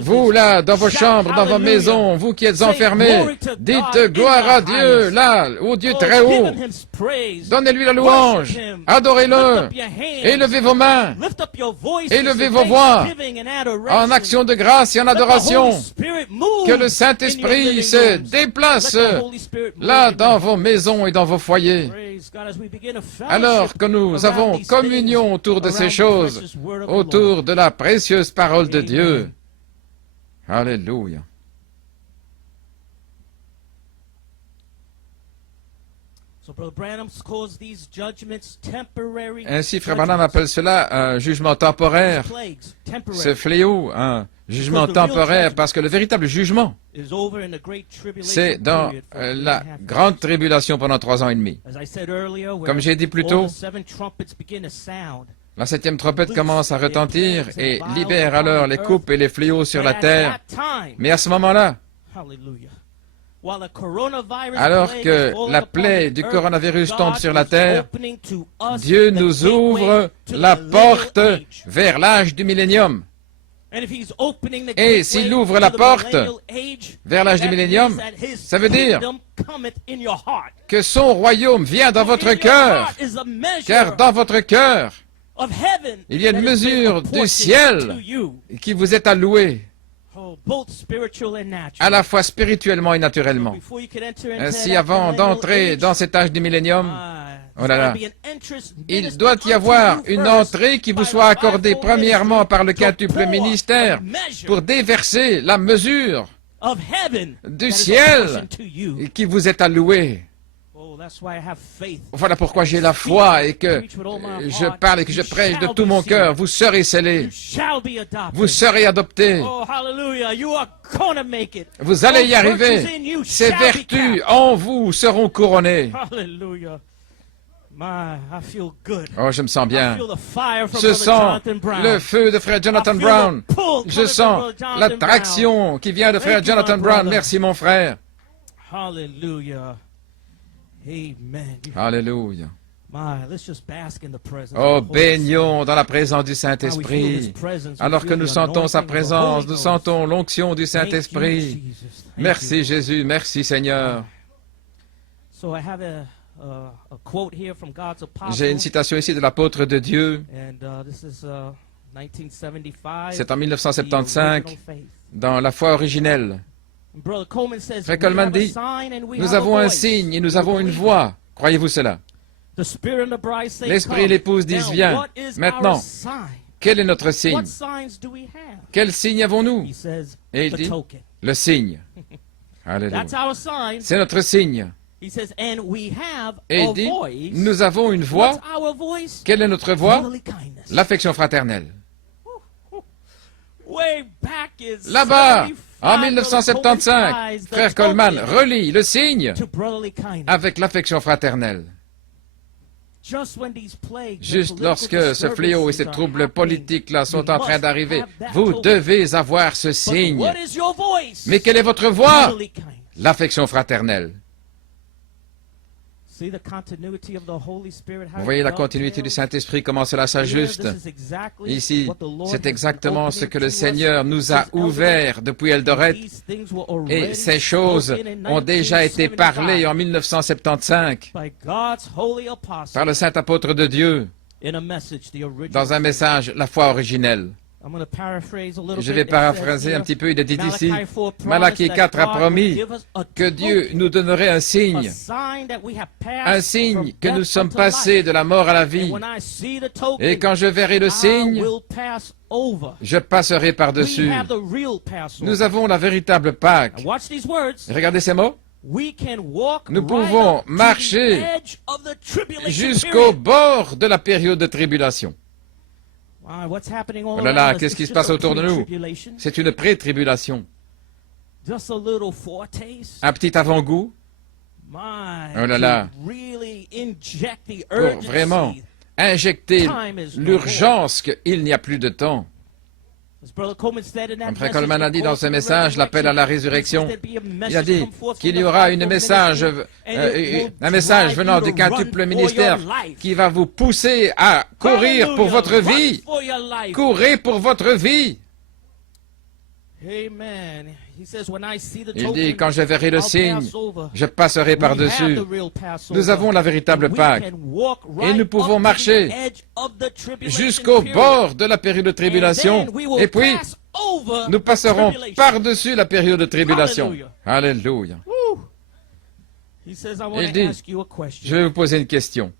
Vous là, dans vos chambres, dans vos maisons, vous qui êtes enfermés, dites gloire à Dieu là, au Dieu très haut. Donnez-lui la louange, adorez-le, élevez vos mains, élevez vos voix en action de grâce et en adoration. Que le Saint-Esprit se déplace là dans vos maisons et dans vos foyers. Alors que nous avons communion autour de ces choses, autour de la précieuse parole de Dieu. Alléluia. Ainsi, Frère Branham appelle cela un jugement temporaire. Ce fléau, un jugement temporaire, parce que le véritable jugement, c'est dans la grande tribulation pendant 3 ans et demi. Comme j'ai dit plus tôt, la 7e trompette commence à retentir et libère alors les coupes et les fléaux sur la terre. Mais à ce moment-là, alors que la plaie du coronavirus tombe sur la terre, Dieu nous ouvre la porte vers l'âge du millénium. Et s'il ouvre la porte vers l'âge du millénium, ça veut dire que son royaume vient dans votre cœur, car dans votre cœur, il y a une mesure du ciel qui vous est allouée, à la fois spirituellement et naturellement. Ainsi, avant d'entrer dans cet âge du millénium, oh là là, il doit y avoir une entrée qui vous soit accordée premièrement par le quintuple ministère pour déverser la mesure du ciel qui vous est allouée. Voilà pourquoi j'ai la foi et que je parle et que je prêche de tout mon cœur. Vous serez scellés. Vous serez adoptés. Vous allez y arriver. Ces vertus en vous seront couronnées. Oh, je me sens bien. Je sens le feu de Frère Jonathan Brown. Je sens l'attraction qui vient de Frère Jonathan Brown. Merci, mon frère. Hallelujah. Alléluia. Oh, baignons dans la présence du Saint-Esprit. Alors que nous sentons sa présence, nous sentons l'onction du Saint-Esprit. Merci Jésus, merci Seigneur. J'ai une citation ici de l'apôtre de Dieu. C'est en 1975, dans la foi originelle. Frère Coleman dit, nous avons un signe et nous avons une voix. Croyez-vous cela? L'Esprit et l'épouse disent, viens. Maintenant, quel est notre signe? Quel signe avons-nous? Et il dit, le signe. Alléluia. C'est notre signe. Et il dit, nous avons une voix. Quelle est notre voix? L'affection fraternelle. Là-bas, en 1975, Frère Coleman relie le signe avec l'affection fraternelle. Juste lorsque ce fléau et ces troubles politiques-là sont en train d'arriver, vous devez avoir ce signe. Mais quelle est votre voix? L'affection fraternelle. Vous voyez la continuité du Saint-Esprit, comment cela s'ajuste. Ici, c'est exactement ce que le Seigneur nous a ouvert depuis Eldoret. Et ces choses ont déjà été parlées en 1975 par le Saint Apôtre de Dieu dans un message, la foi originelle. Je vais paraphraser un petit peu, il est dit ici, Malachie 4 a promis que Dieu nous donnerait un signe que nous sommes passés de la mort à la vie. Et quand je verrai le signe, je passerai par-dessus. Nous avons la véritable Pâque. Regardez ces mots. Nous pouvons marcher jusqu'au bord de la période de tribulation. Oh là là, qu'est-ce qui se passe autour de nous? C'est une pré-tribulation. Un petit avant-goût. Oh là là. Pour vraiment injecter l'urgence qu'il n'y a plus de temps. Comme Frère Coleman a dit dans ce message, l'appel à la résurrection, il a dit qu'il y aura un message venant du quintuple ministère qui va vous pousser à courir pour votre vie. Courez pour votre vie. Il dit, quand je verrai le signe, je passerai par-dessus. Nous avons la véritable Pâque. Et nous pouvons marcher jusqu'au bord de la période de tribulation. Et puis, nous passerons par-dessus la période de tribulation. Alléluia. Il dit, je vais vous poser une question.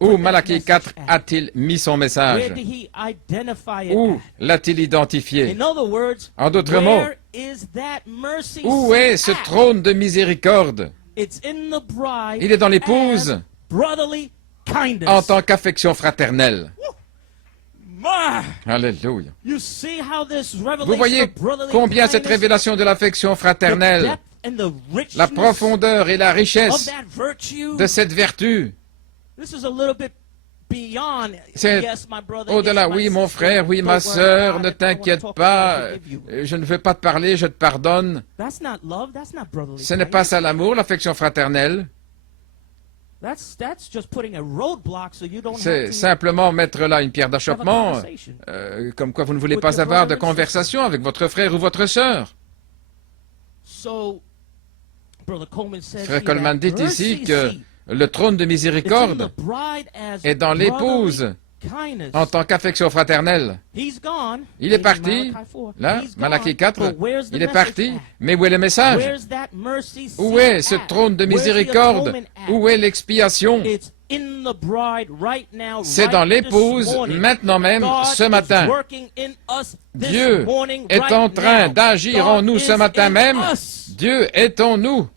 Où Malachie 4 a-t-il mis son message? Où l'a-t-il identifié? En d'autres mots, où est ce trône de miséricorde Il est dans l'épouse en tant qu'affection fraternelle. Alléluia. Vous voyez combien cette révélation de l'affection fraternelle, la profondeur et la richesse de cette vertu, c'est au-delà. Oui, mon frère, oui, ma sœur, ne t'inquiète pas, je ne veux pas te parler, je te pardonne. Ce n'est pas ça l'amour, l'affection fraternelle. C'est simplement mettre là une pierre d'achoppement, comme quoi vous ne voulez pas avoir de conversation avec votre frère ou votre sœur. Frère Coleman dit ici que le trône de miséricorde est dans l'épouse en tant qu'affection fraternelle. Il est parti, là, Malachie 4, il est parti, mais où est le message? Où est ce trône de miséricorde? Où est l'expiation? C'est dans l'épouse, maintenant même, ce matin. Dieu est en train d'agir en nous ce matin même. Dieu est en nous.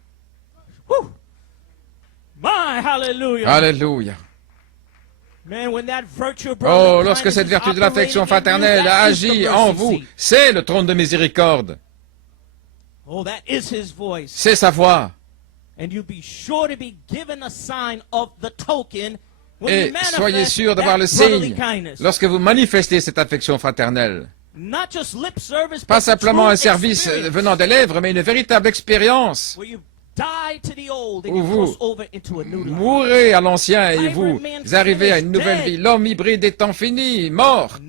Alléluia. Oh, lorsque cette vertu de l'affection fraternelle agit en vous, c'est le trône de miséricorde. C'est sa voix. Et soyez sûr d'avoir le signe lorsque vous manifestez cette affection fraternelle. Pas simplement un service venant des lèvres, mais une véritable expérience où vous mourrez à l'ancien et vous arrivez à une nouvelle vie. L'homme hybride étant fini, mort,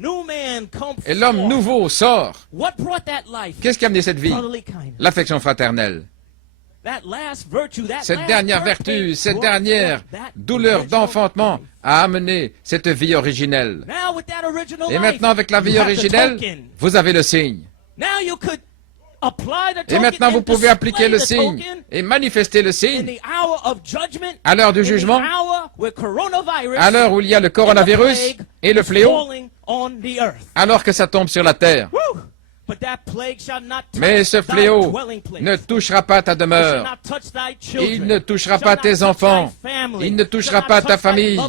et l'homme nouveau sort. Qu'est-ce qui a amené cette vie? L'affection fraternelle. Cette dernière vertu, cette dernière douleur d'enfantement a amené cette vie originelle. Et maintenant, avec la vie originelle, vous avez le signe. Et maintenant, vous pouvez appliquer le signe et manifester le signe à l'heure du jugement, à l'heure où il y a le coronavirus et le fléau, alors que ça tombe sur la terre. Mais ce fléau ne touchera pas ta demeure. Il ne touchera pas tes enfants. Il ne touchera pas ta famille,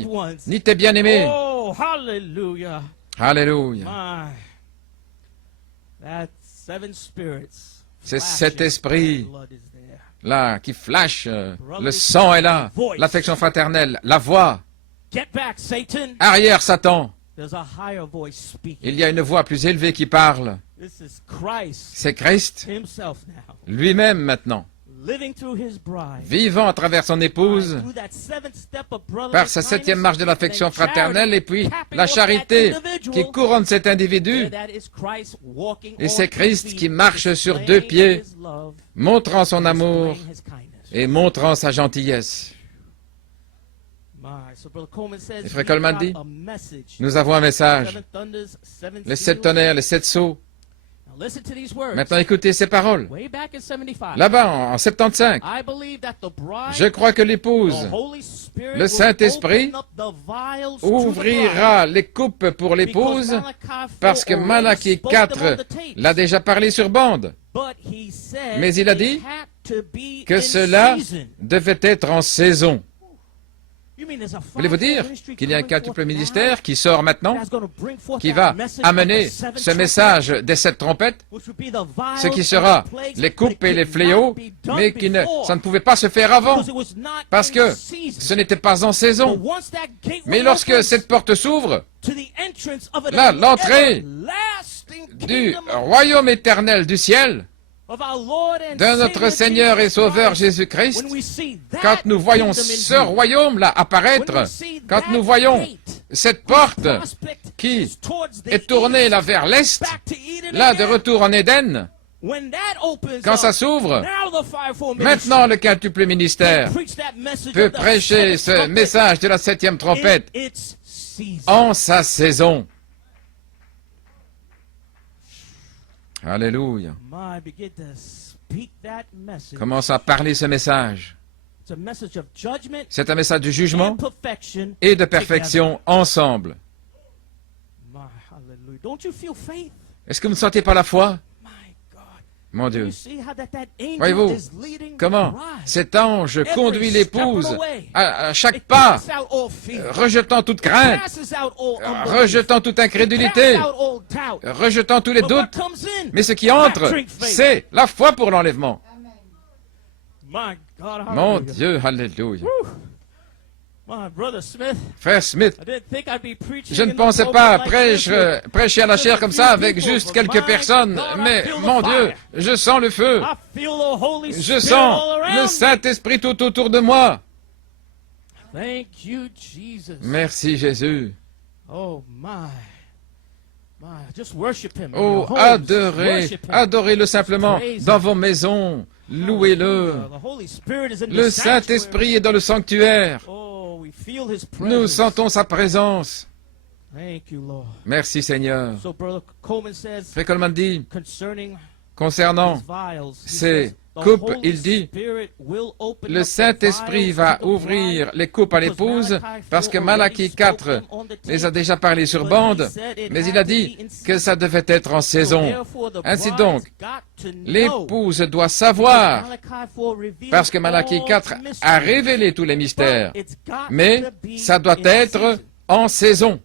ni tes bien-aimés. Alléluia. C'est cet esprit-là qui flash. Le sang est là. L'affection fraternelle, la voix. Arrière, Satan. Il y a une voix plus élevée qui parle. C'est Christ lui-même maintenant, vivant à travers son épouse, par sa septième marche de l'affection fraternelle, et puis la charité qui couronne cet individu. Et c'est Christ qui marche sur deux pieds, montrant son amour et montrant sa gentillesse. Et Frère Coleman dit, nous avons un message, les sept tonnerres, les sept sceaux. Maintenant, écoutez ces paroles. Là-bas, en 75, je crois que l'épouse, le Saint-Esprit, ouvrira les coupes pour l'épouse, parce que Malachie 4 l'a déjà parlé sur bande. Mais il a dit que cela devait être en saison. Voulez-vous dire qu'il y a un quintuple ministère qui sort maintenant, qui va amener ce message des sept trompettes, ce qui sera les coupes et les fléaux, mais ça ne pouvait pas se faire avant, parce que ce n'était pas en saison. Mais lorsque cette porte s'ouvre, là, l'entrée du royaume éternel du ciel, de notre Seigneur et Sauveur Jésus-Christ, quand nous voyons ce royaume-là apparaître, quand nous voyons cette porte qui est tournée là vers l'Est, là de retour en Éden, quand ça s'ouvre, maintenant le quintuple ministère peut prêcher ce message de la septième trompette en sa saison. Alléluia. Commence à parler ce message. C'est un message de jugement et de perfection ensemble. Est-ce que vous ne sentez pas la foi? Mon Dieu. Voyez-vous comment cet ange conduit l'épouse à chaque pas, rejetant toute crainte, rejetant toute incrédulité, rejetant tous les doutes. Mais ce qui entre, c'est la foi pour l'enlèvement. Mon Dieu, alléluia. Frère Smith, je ne pensais pas prêcher à la chair comme ça avec juste quelques personnes, mais mon Dieu, je sens le feu. Je sens le Saint-Esprit tout autour de moi. Merci Jésus. Oh, adorez-le simplement dans vos maisons. Louez-le. Le Saint-Esprit est dans le sanctuaire. Nous sentons sa présence. Merci Seigneur. Frère Coleman dit, concernant ces coupes, il dit, le Saint-Esprit va ouvrir les coupes à l'épouse, parce que Malachie 4 les a déjà parlé sur bande, mais il a dit que ça devait être en saison. Ainsi donc, l'épouse doit savoir, parce que Malachie 4 a révélé tous les mystères, mais ça doit être en saison.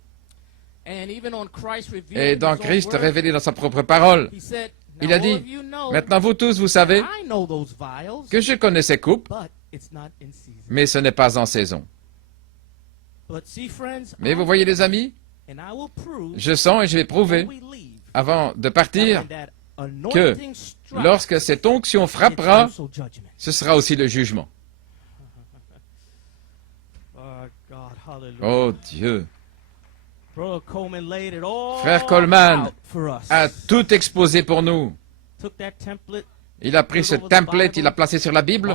Et dans Christ révélé dans sa propre parole, il a dit, maintenant vous tous, vous savez que je connais ces coupes, mais ce n'est pas en saison. Mais vous voyez les amis, je sens et je vais prouver, avant de partir, que lorsque cette onction frappera, ce sera aussi le jugement. Oh Dieu! Frère Coleman a tout exposé pour nous. Il a pris ce template, il l'a placé sur la Bible,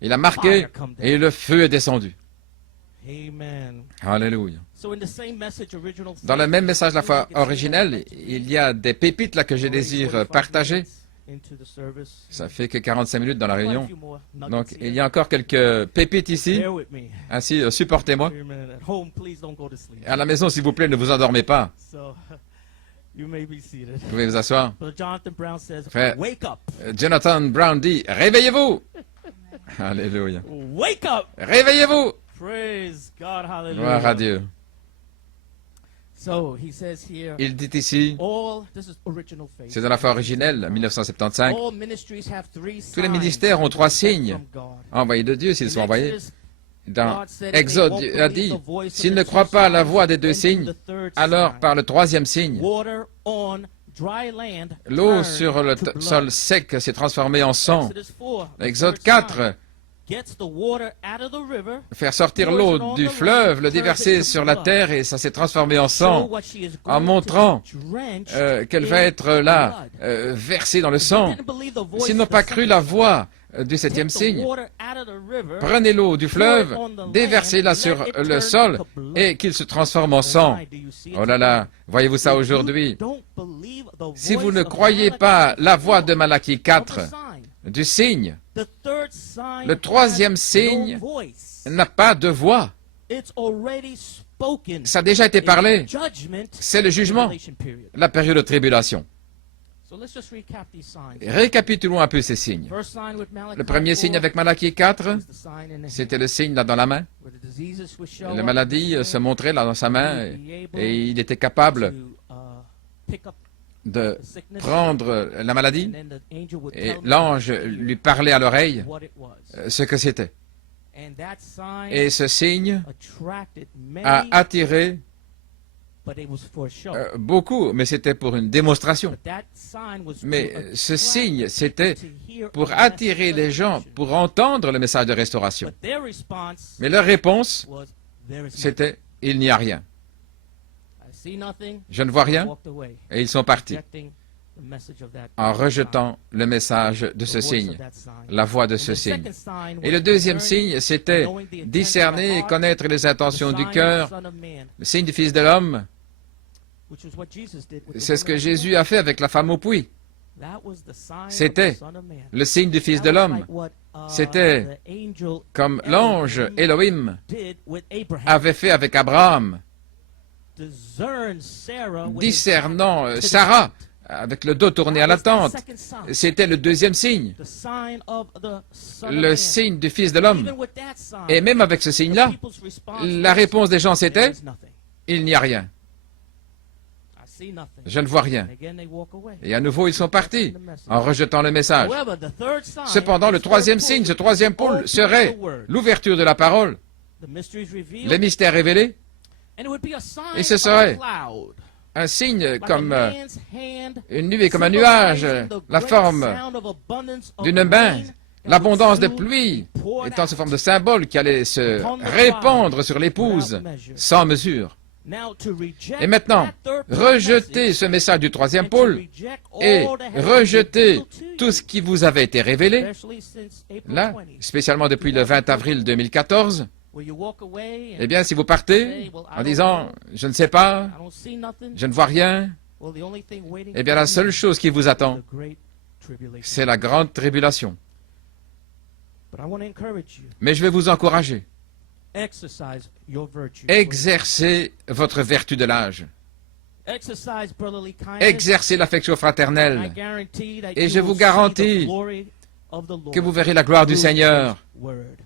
il a marqué, et le feu est descendu. Alléluia. Dans le même message, la foi originelle, il y a des pépites là que je désire partager. Ça fait que 45 minutes dans la réunion. Donc, il y a encore quelques pépites ici. Ainsi, supportez-moi. À la maison, s'il vous plaît, ne vous endormez pas. Vous pouvez vous asseoir. Frère Jonathan Brown dit, réveillez-vous. Alléluia. Réveillez-vous. Gloire à Dieu. Il dit ici, c'est dans la foi originelle, 1975, tous les ministères ont 3 signes envoyés de Dieu s'ils sont envoyés. Dans Exode, il a dit, s'ils ne croient pas à la voix des 2 signes, alors par le 3e signe, l'eau sur le sol sec s'est transformée en sang. Exode 4, faire sortir l'eau du fleuve, le déverser sur la terre et ça s'est transformé en sang, en montrant qu'elle va être là, versée dans le sang. S'ils n'ont pas cru la voix du 7e signe, prenez l'eau du fleuve, déversez-la sur le sol et qu'il se transforme en sang. Oh là là, voyez-vous ça aujourd'hui? Si vous ne croyez pas la voix de Malachie 4, du signe, le 3e signe n'a pas de voix. Ça a déjà été parlé. C'est le jugement, la période de tribulation. Récapitulons un peu ces signes. Le premier signe avec Malachie 4, c'était le signe là dans la main. La maladie se montrait là dans sa main et il était capable de prendre la maladie et l'ange lui parlait à l'oreille ce que c'était. Et ce signe a attiré beaucoup, mais c'était pour une démonstration. Mais ce signe, c'était pour attirer les gens, pour entendre le message de restauration. Mais leur réponse, c'était « il n'y a rien ». Je ne vois rien, et ils sont partis en rejetant le message de ce signe, la voix de ce signe. Et le 2e signe, c'était discerner et connaître les intentions du cœur, le signe du Fils de l'homme. C'est ce que Jésus a fait avec la femme au puits. C'était le signe du Fils de l'homme. C'était comme l'ange Elohim avait fait avec Abraham. Discernant Sarah avec le dos tourné à la tente. C'était le deuxième signe, le signe du Fils de l'homme. Et même avec ce signe-là, la réponse des gens c'était « Il n'y a rien. Je ne vois rien. » Et à nouveau, ils sont partis en rejetant le message. Cependant, le troisième signe, ce troisième pôle serait l'ouverture de la parole, le mystère révélé, et ce serait un signe comme une nuée, comme un nuage, la forme d'une main, l'abondance de pluie étant sous forme de symbole qui allait se répandre sur l'épouse sans mesure. Et maintenant, rejetez ce message du troisième pôle et rejetez tout ce qui vous avait été révélé, là, spécialement depuis le 20 avril 2014, eh bien, si vous partez en disant « Je ne sais pas, je ne vois rien », eh bien, la seule chose qui vous attend, c'est la grande tribulation. Mais je vais vous encourager. Exercez votre vertu de l'âge. Exercez l'affection fraternelle. Et je vous garantis que vous verrez la gloire du Seigneur.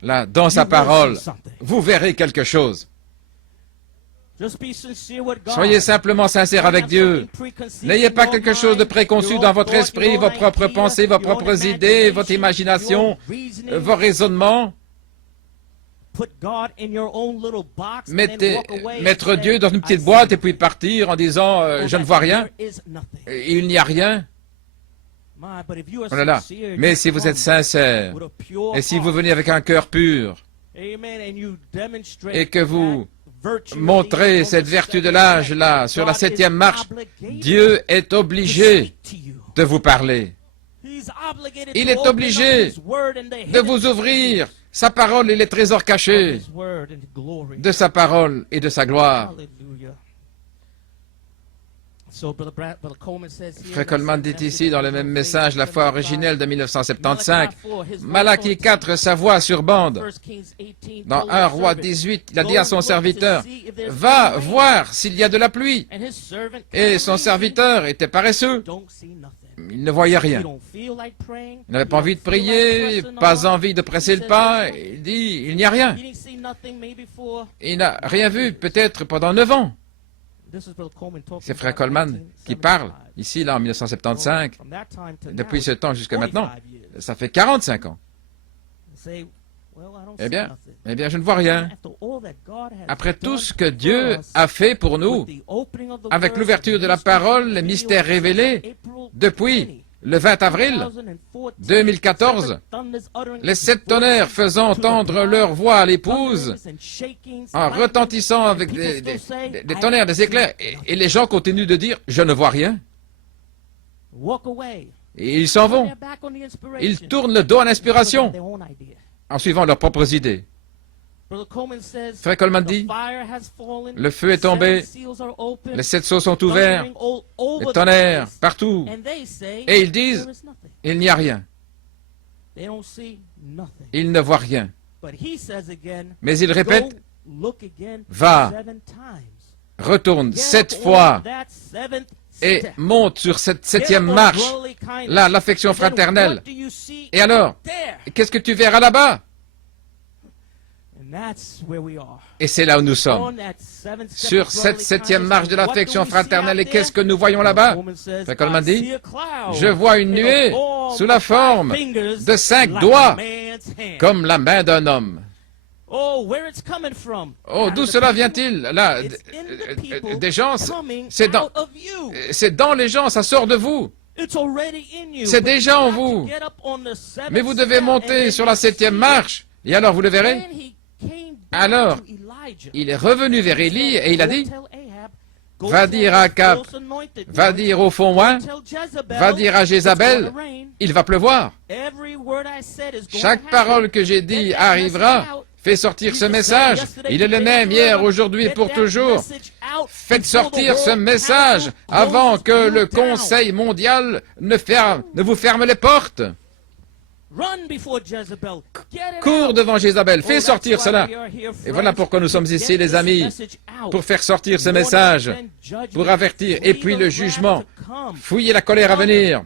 Là, dans sa parole, vous verrez quelque chose. Soyez simplement sincères avec Dieu. N'ayez pas quelque chose de préconçu dans votre esprit, vos propres pensées, vos propres idées, votre imagination, vos raisonnements. Mettre Dieu dans une petite boîte et puis partir en disant je ne vois rien. Il n'y a rien. Oh là là. Mais si vous êtes sincère et si vous venez avec un cœur pur et que vous montrez cette vertu de l'âge là sur la 7e marche, Dieu est obligé de vous parler. Il est obligé de vous ouvrir sa parole et les trésors cachés de sa parole et de sa gloire. Frère Coleman dit ici dans le même message, la foi originelle de 1975, Malachie 4, sa voix sur bande. Dans 1 Roi 18, il a dit à son serviteur, « Va voir s'il y a de la pluie. » Et son serviteur était paresseux. Il ne voyait rien. Il n'avait pas envie de prier, pas envie de presser le pas. Il dit, il n'y a rien. Il n'a rien vu, peut-être pendant 9 ans. C'est Frère Coleman qui parle, ici, là, en 1975. Depuis ce temps jusqu'à maintenant, ça fait 45 ans. Eh bien, je ne vois rien. Après tout ce que Dieu a fait pour nous, avec l'ouverture de la parole, les mystères révélés, depuis le 20 avril 2014, les 7 tonnerres faisant entendre leur voix à l'épouse, en retentissant avec des tonnerres, des éclairs, et les gens continuent de dire « Je ne vois rien ». Et ils s'en vont. Ils tournent le dos à l'inspiration en suivant leurs propres idées. Frère Coleman dit, le feu est tombé, les 7 sceaux sont ouverts, les tonnerres partout, et ils disent, il n'y a rien. Ils ne voient rien. Mais il répète, va, retourne 7 fois, et monte sur cette 7e marche, là, l'affection fraternelle. Et alors, qu'est-ce que tu verras là-bas? Et c'est là où nous sommes, sur cette 7e marche de l'affection fraternelle. Et qu'est-ce que nous voyons là-bas? Frère Coleman dit, je vois une nuée sous la forme de 5 doigts, comme la main d'un homme. Oh, d'où cela vient-il? Là, des gens, c'est dans les gens, ça sort de vous. C'est déjà en vous. Mais vous devez monter sur la 7e marche, et alors vous le verrez. Alors, il est revenu vers Élie et il a dit, va dire à Akab, va dire au fond oint, va dire à Jézabel, il va pleuvoir. Chaque parole que j'ai dit arrivera. Fais sortir ce message. Il est le même hier, aujourd'hui et pour toujours. Faites sortir ce message avant que le Conseil mondial ne vous ferme les portes. Cours devant Jézabel, fais sortir cela. Et voilà pourquoi nous sommes ici, les amis, pour faire sortir ce message, pour avertir. Et puis le jugement, fouillez la colère à venir.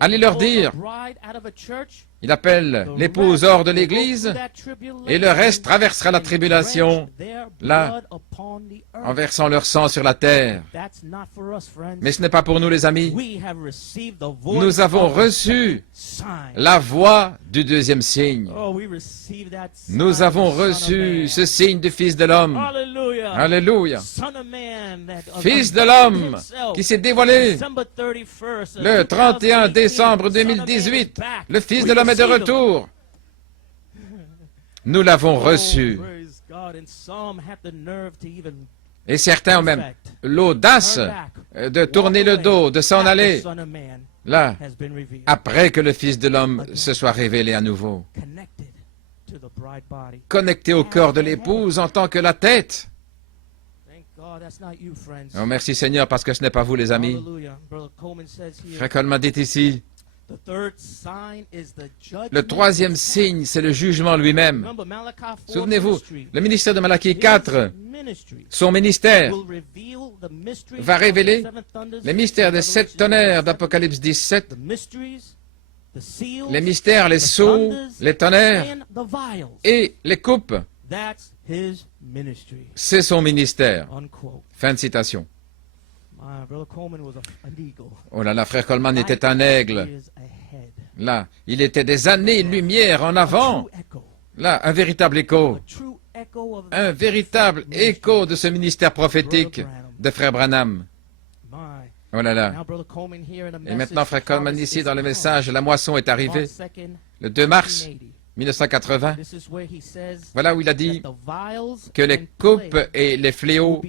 Allez leur dire, il appelle l'épouse hors de l'église, et le reste traversera la tribulation, là, en versant leur sang sur la terre. Mais ce n'est pas pour nous, les amis. Nous avons reçu la voix du deuxième signe. Nous avons reçu ce signe du Fils de l'homme. Alléluia. Fils de l'homme qui s'est dévoilé le 31 décembre 2018. Le Fils de l'homme est de retour. Nous l'avons reçu. Et certains ont même l'audace de tourner le dos, de s'en aller, là, après que le Fils de l'homme se soit révélé à nouveau. Connecté au corps de l'épouse en tant que la tête. Oh, merci Seigneur, parce que ce n'est pas vous, les amis. Frère Coleman dit ici, le troisième signe, c'est le jugement lui-même. Souvenez-vous, le ministère de Malachie 4, son ministère va révéler les mystères des 7 tonnerres d'Apocalypse 17, les mystères, les sceaux, les tonnerres et les coupes. C'est son ministère. Fin de citation. Oh là là, frère Coleman était un aigle. Là, il était des années-lumière en avant. Là, un véritable écho. Un véritable écho de ce ministère prophétique de frère Branham. Oh là là. Et maintenant, frère Coleman, ici, dans le message, la moisson est arrivée. Le 2 mars 1980. Voilà où il a dit que les coupes et les fléaux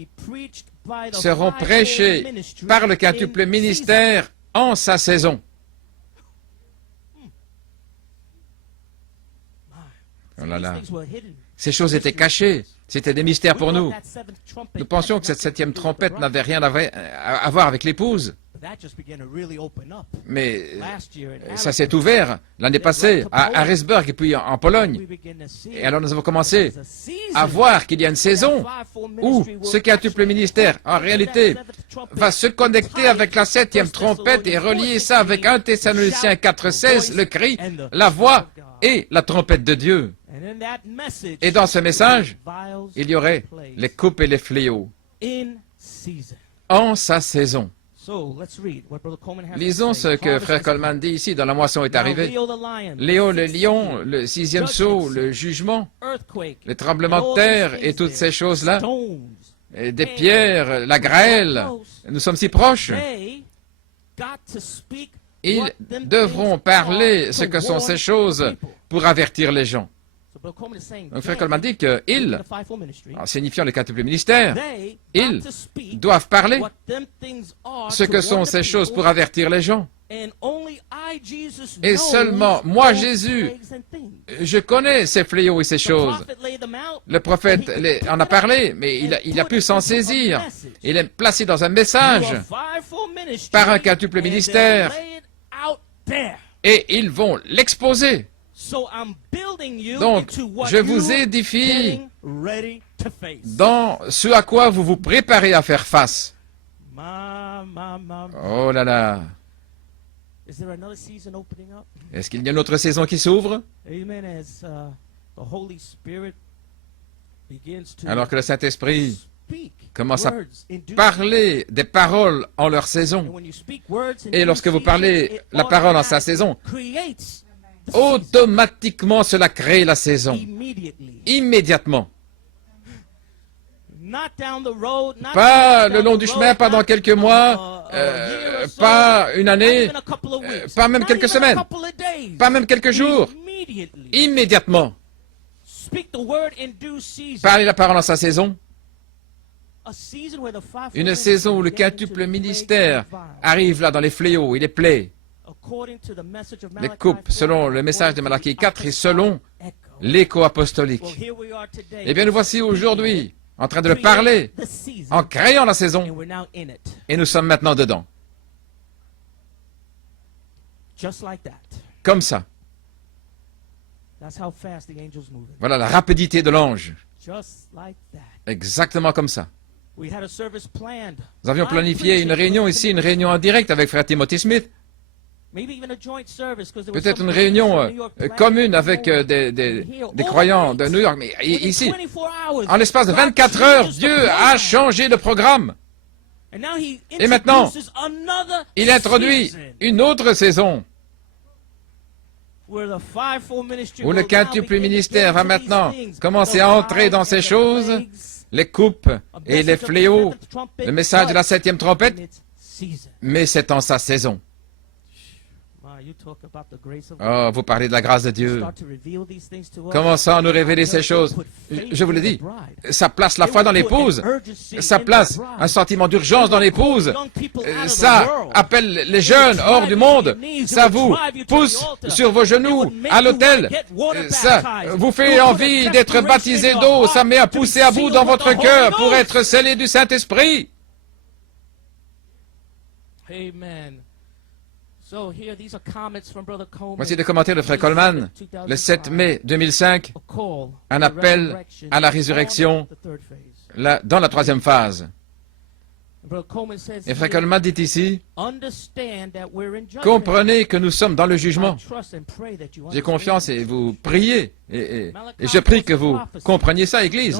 seront prêchés par le quintuple ministère en sa saison. Oh là là. Ces choses étaient cachées. C'était des mystères pour nous. Nous pensions que cette 7e trompette n'avait rien à voir avec l'épouse. Mais ça s'est ouvert l'année passée à Harrisburg et puis en Pologne. Et alors nous avons commencé à voir qu'il y a une saison où ce quintuple ministère, en réalité, va se connecter avec la 7e trompette et relier ça avec 1 Thessaloniciens 4,16, le cri, la voix et la trompette de Dieu. Et dans ce message, il y aurait les coupes et les fléaux en sa saison. Lisons ce que frère Coleman dit ici dans La moisson est arrivée. Léo le lion, le 6e sceau, le jugement, les tremblements de terre et toutes ces choses-là, et des pierres, la grêle, nous sommes si proches. Ils devront parler ce que sont ces choses pour avertir les gens. Donc, frère Coleman dit qu'ils, en signifiant le quintuple ministère, ils doivent parler ce que sont ces choses pour avertir les gens. Et seulement moi, Jésus, je connais ces fléaux et ces choses. Le prophète en a parlé, mais il a pu s'en saisir. Il est placé dans un message par un quintuple ministère et ils vont l'exposer. Donc, je vous édifie dans ce à quoi vous vous préparez à faire face. Oh là là. Est-ce qu'il y a une autre saison qui s'ouvre? Alors que le Saint-Esprit commence à parler des paroles en leur saison. Et lorsque vous parlez la parole en sa saison, automatiquement cela crée la saison. Immédiatement. Pas le long du chemin, pas dans quelques mois, pas une année, pas même quelques semaines, pas même quelques jours. Immédiatement. Parlez la parole en sa saison. Une saison où le quintuple ministère arrive là dans les fléaux et les plaies. Les coupes, selon le message de Malachie 4 et selon l'écho apostolique. Eh bien, nous voici aujourd'hui en train de le parler, en créant la saison, et nous sommes maintenant dedans. Comme ça. Voilà la rapidité de l'ange. Exactement comme ça. Nous avions planifié une réunion ici, une réunion en direct avec frère Timothy Smith. Peut-être une réunion commune avec des croyants de New York. Mais ici, en l'espace de 24 heures, Dieu a changé le programme. Et maintenant, il introduit une autre saison où le quintuple ministère va maintenant commencer à entrer dans ces choses, les coupes et les fléaux, le message de la 7e trompette, mais c'est en sa saison. Oh, vous parlez de la grâce de Dieu. Commençons à nous révéler ces choses. Je vous l'ai dit, ça place la foi dans l'épouse. Ça place un sentiment d'urgence dans l'épouse. Ça appelle les jeunes hors du monde. Ça vous pousse sur vos genoux à l'autel. Ça vous fait envie d'être baptisé d'eau. Ça met à pousser à bout dans votre cœur pour être scellé du Saint-Esprit. Amen. Voici des commentaires de frère Coleman, le 7 mai 2005, un appel à la résurrection dans la 3e phase. Et frère Coleman dit ici, comprenez que nous sommes dans le jugement. J'ai confiance et vous priez. Et je prie que vous compreniez ça, Église.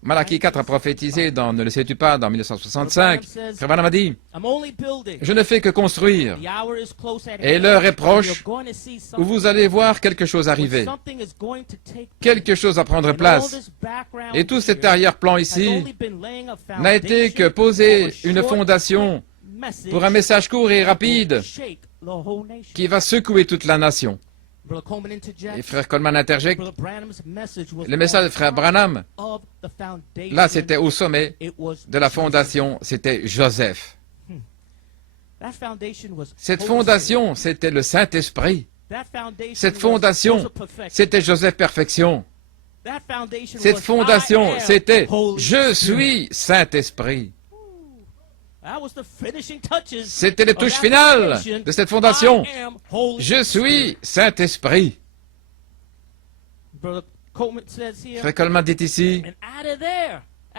Malachie 4 a prophétisé dans Ne le sais-tu pas, dans 1965. Frère Branham a dit, je ne fais que construire. Et l'heure est proche où vous allez voir quelque chose arriver. Quelque chose à prendre place. Et tout cet arrière-plan ici n'a été que poser une fondation pour un message court et rapide qui va secouer toute la nation. Et frère Coleman interjecte, le message de frère Branham, là c'était au sommet de la fondation, c'était Joseph. Cette fondation, c'était le Saint-Esprit. Cette fondation, c'était Joseph Perfection. Cette fondation, c'était Je suis Saint-Esprit. C'était les touches finales de cette fondation. Je suis Saint-Esprit. Frère Coleman dit ici,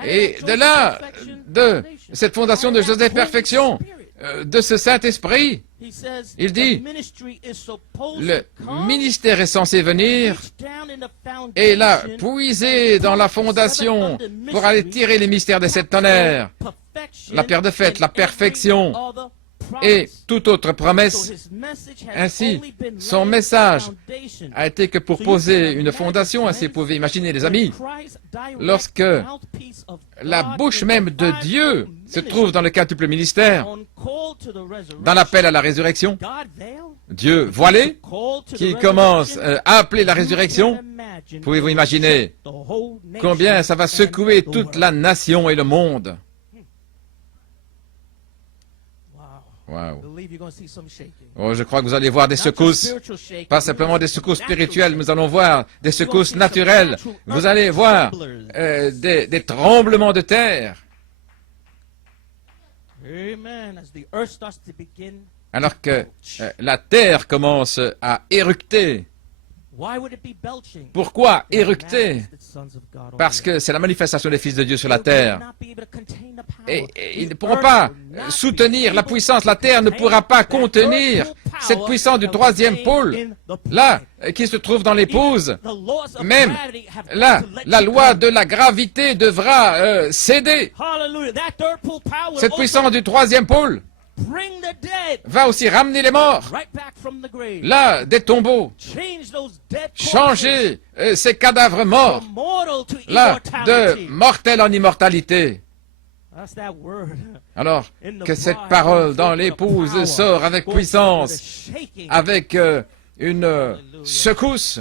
et de là, de cette fondation de Joseph Perfection, de ce Saint-Esprit, il dit, le ministère est censé venir et là, puiser dans la fondation pour aller tirer les mystères des 7 tonnerres, la pierre de fête, la perfection et toute autre promesse. Ainsi, son message a été que pour poser une fondation, ainsi vous pouvez imaginer les amis, lorsque la bouche même de Dieu se trouve dans le quintuple ministère, dans l'appel à la résurrection, Dieu voilé, qui commence à appeler la résurrection, pouvez-vous imaginer combien ça va secouer toute la nation et le monde? Wow. Oh, je crois que vous allez voir des secousses, pas simplement des secousses spirituelles, nous allons voir des secousses naturelles. Vous allez voir des tremblements de terre. Alors que la terre commence à éructer. Pourquoi éructer? Parce que c'est la manifestation des fils de Dieu sur la terre. Et ils ne pourront pas soutenir la puissance. La terre ne pourra pas contenir cette puissance du 3e pôle, là, qui se trouve dans l'épouse. Même là, la loi de la gravité devra céder. Cette puissance du 3e pôle va aussi ramener les morts, là, des tombeaux, changer ces cadavres morts, là, de mortel en immortalité. Alors, que cette parole dans l'épouse sort avec puissance, avec une secousse.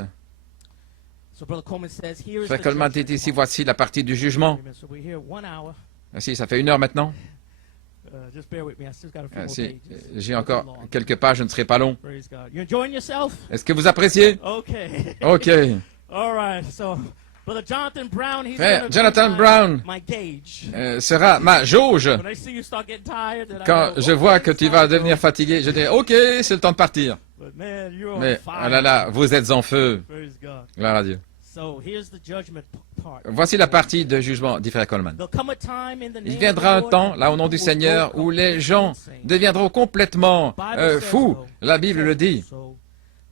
Frère Coleman dit ici, voici la partie du jugement. Ainsi, ça fait 1 heure maintenant. Si, j'ai encore quelques pages, je ne serai pas long. Est-ce que vous appréciez? OK. Frère Jonathan Brown sera ma jauge. Quand je vois que tu vas devenir fatigué, je dirai, OK, c'est le temps de partir. Mais, oh là là, vous êtes en feu. Gloire à Dieu. Voici la partie de jugement, dit Frère Coleman. Il viendra un temps, là, au nom du Seigneur, où les gens deviendront complètement fous. La Bible le dit.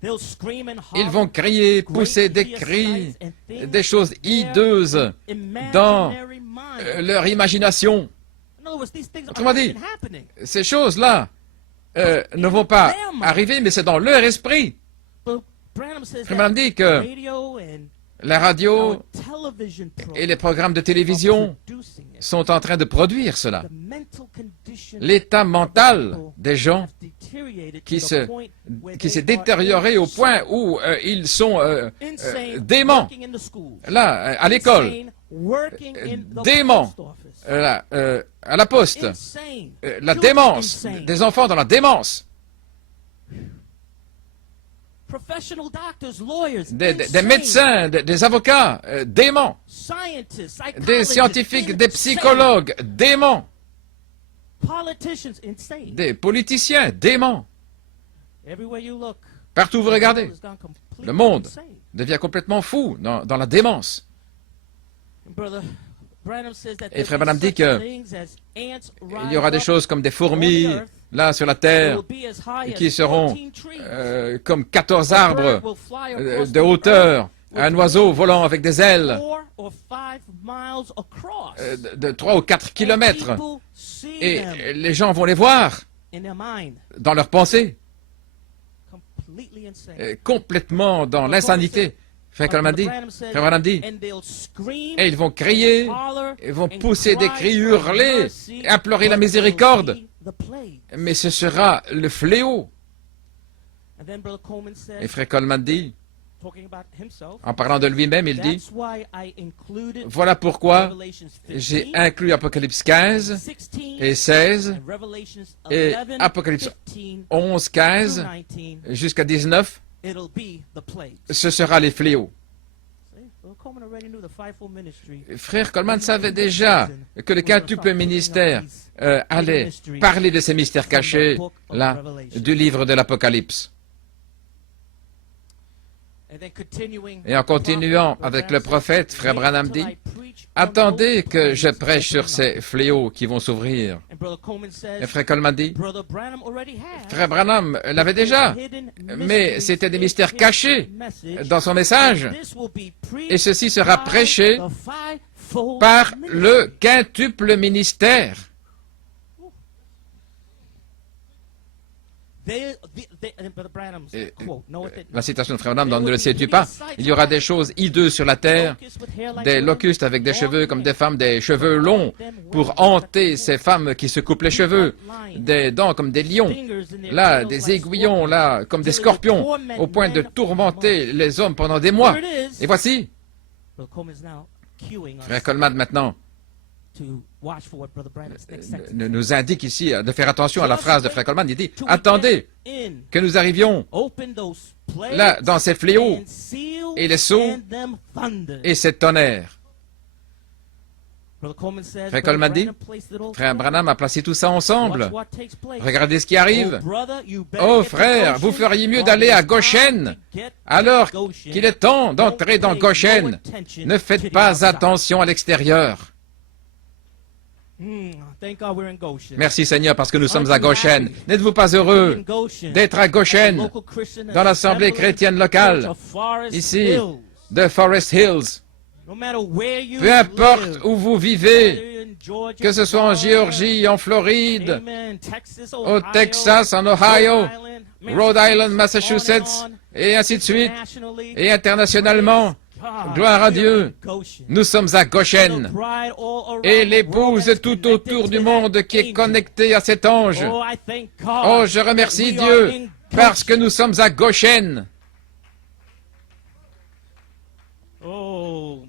Ils vont crier, pousser des cris, des choses hideuses dans leur imagination. Autrement dit, ces choses-là ne vont pas arriver, mais c'est dans leur esprit. Frère Branham dit que la radio et les programmes de télévision sont en train de produire cela. L'état mental des gens qui s'est détérioré au point où ils sont déments. Là, à l'école, déments. À la poste, la démence, des enfants dans la démence. Des médecins, des avocats, déments, des scientifiques, des psychologues, déments, des politiciens, déments. Partout où vous regardez, le monde devient complètement fou dans la démence. Et Frère Branham dit qu'il y aura des choses comme des fourmis, là sur la terre, qui seront comme 14 arbres de hauteur, un oiseau volant avec des ailes de 3 ou 4 kilomètres. Et les gens vont les voir dans leurs pensées, complètement dans l'insanité. Frère Branham dit, et ils vont crier, ils vont pousser des cris, hurler, implorer la miséricorde, mais ce sera le fléau. Et Frère Coleman dit, en parlant de lui-même, il dit, voilà pourquoi j'ai inclus Apocalypse 15 et 16 et Apocalypse 11, 15 jusqu'à 19. Ce sera les fléaux. Frère Coleman savait déjà que le quintuple ministère allait parler de ces mystères cachés, là, du livre de l'Apocalypse. Et en continuant avec le prophète, Frère Branham dit, attendez que je prêche sur ces fléaux qui vont s'ouvrir. Et Frère Coleman dit, Frère Branham l'avait déjà, mais c'était des mystères cachés dans son message. Et ceci sera prêché par le quintuple ministère. La citation de Frère Branham, ne le sais-tu pas? Il y aura des choses hideuses sur la terre, des locustes avec des cheveux comme des femmes, des cheveux longs pour hanter ces femmes qui se coupent les cheveux, des dents comme des lions, là, des aiguillons, là, comme des scorpions, au point de tourmenter les hommes pendant des mois. Et voici, Frère Coleman maintenant nous indique ici de faire attention à la phrase de Frère Coleman. Il dit, attendez que nous arrivions là dans ces fléaux et les sceaux et ces tonnerres. Frère Coleman dit, Frère Branham a placé tout ça ensemble. Regardez ce qui arrive. Oh frère, vous feriez mieux d'aller à Goshen alors qu'il est temps d'entrer dans Goshen. Ne faites pas attention à l'extérieur. Merci Seigneur parce que nous sommes à Goshen. N'êtes-vous pas heureux d'être à Goshen, dans l'assemblée chrétienne locale, ici, de Forest Hills? Peu importe où vous vivez, que ce soit en Géorgie, en Floride, au Texas, en Ohio, Rhode Island, Massachusetts, et ainsi de suite, et internationalement, gloire à Dieu, nous sommes à Goshen, et l'épouse tout autour du monde qui est connectée à cet ange. Oh, je remercie Dieu, parce que nous sommes à Goshen. Oh,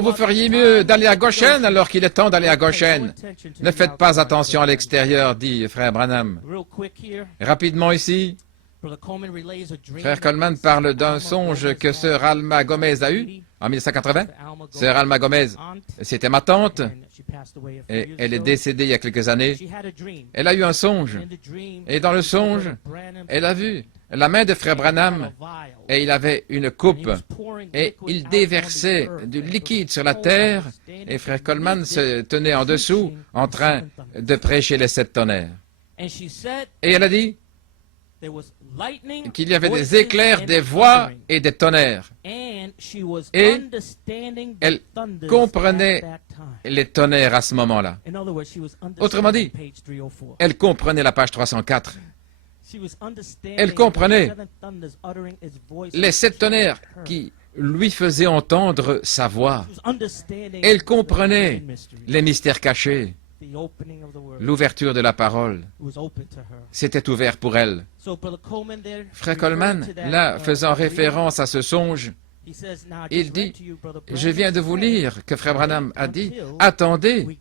vous feriez mieux d'aller à Goshen alors qu'il est temps d'aller à Goshen. Ne faites pas attention à l'extérieur, dit Frère Branham. Rapidement ici, Frère Coleman parle d'un songe que sœur Alma Gomez a eu en 1980. Sœur Alma Gomez, c'était ma tante, et elle est décédée il y a quelques années. Elle a eu un songe, et dans le songe, elle a vu la main de frère Branham, et il avait une coupe, et il déversait du liquide sur la terre, et frère Coleman se tenait en dessous, en train de prêcher les 7 tonnerres. Et elle a dit qu'il y avait des éclairs, des voix et des tonnerres. Et elle comprenait les tonnerres à ce moment-là. Autrement dit, elle comprenait la page 304. Elle comprenait les 7 tonnerres qui lui faisaient entendre sa voix. Elle comprenait les mystères cachés. L'ouverture de la parole s'était ouverte pour elle. Frère Coleman, là, faisant référence à ce songe, il dit, je viens de vous lire que frère Branham a dit, attendez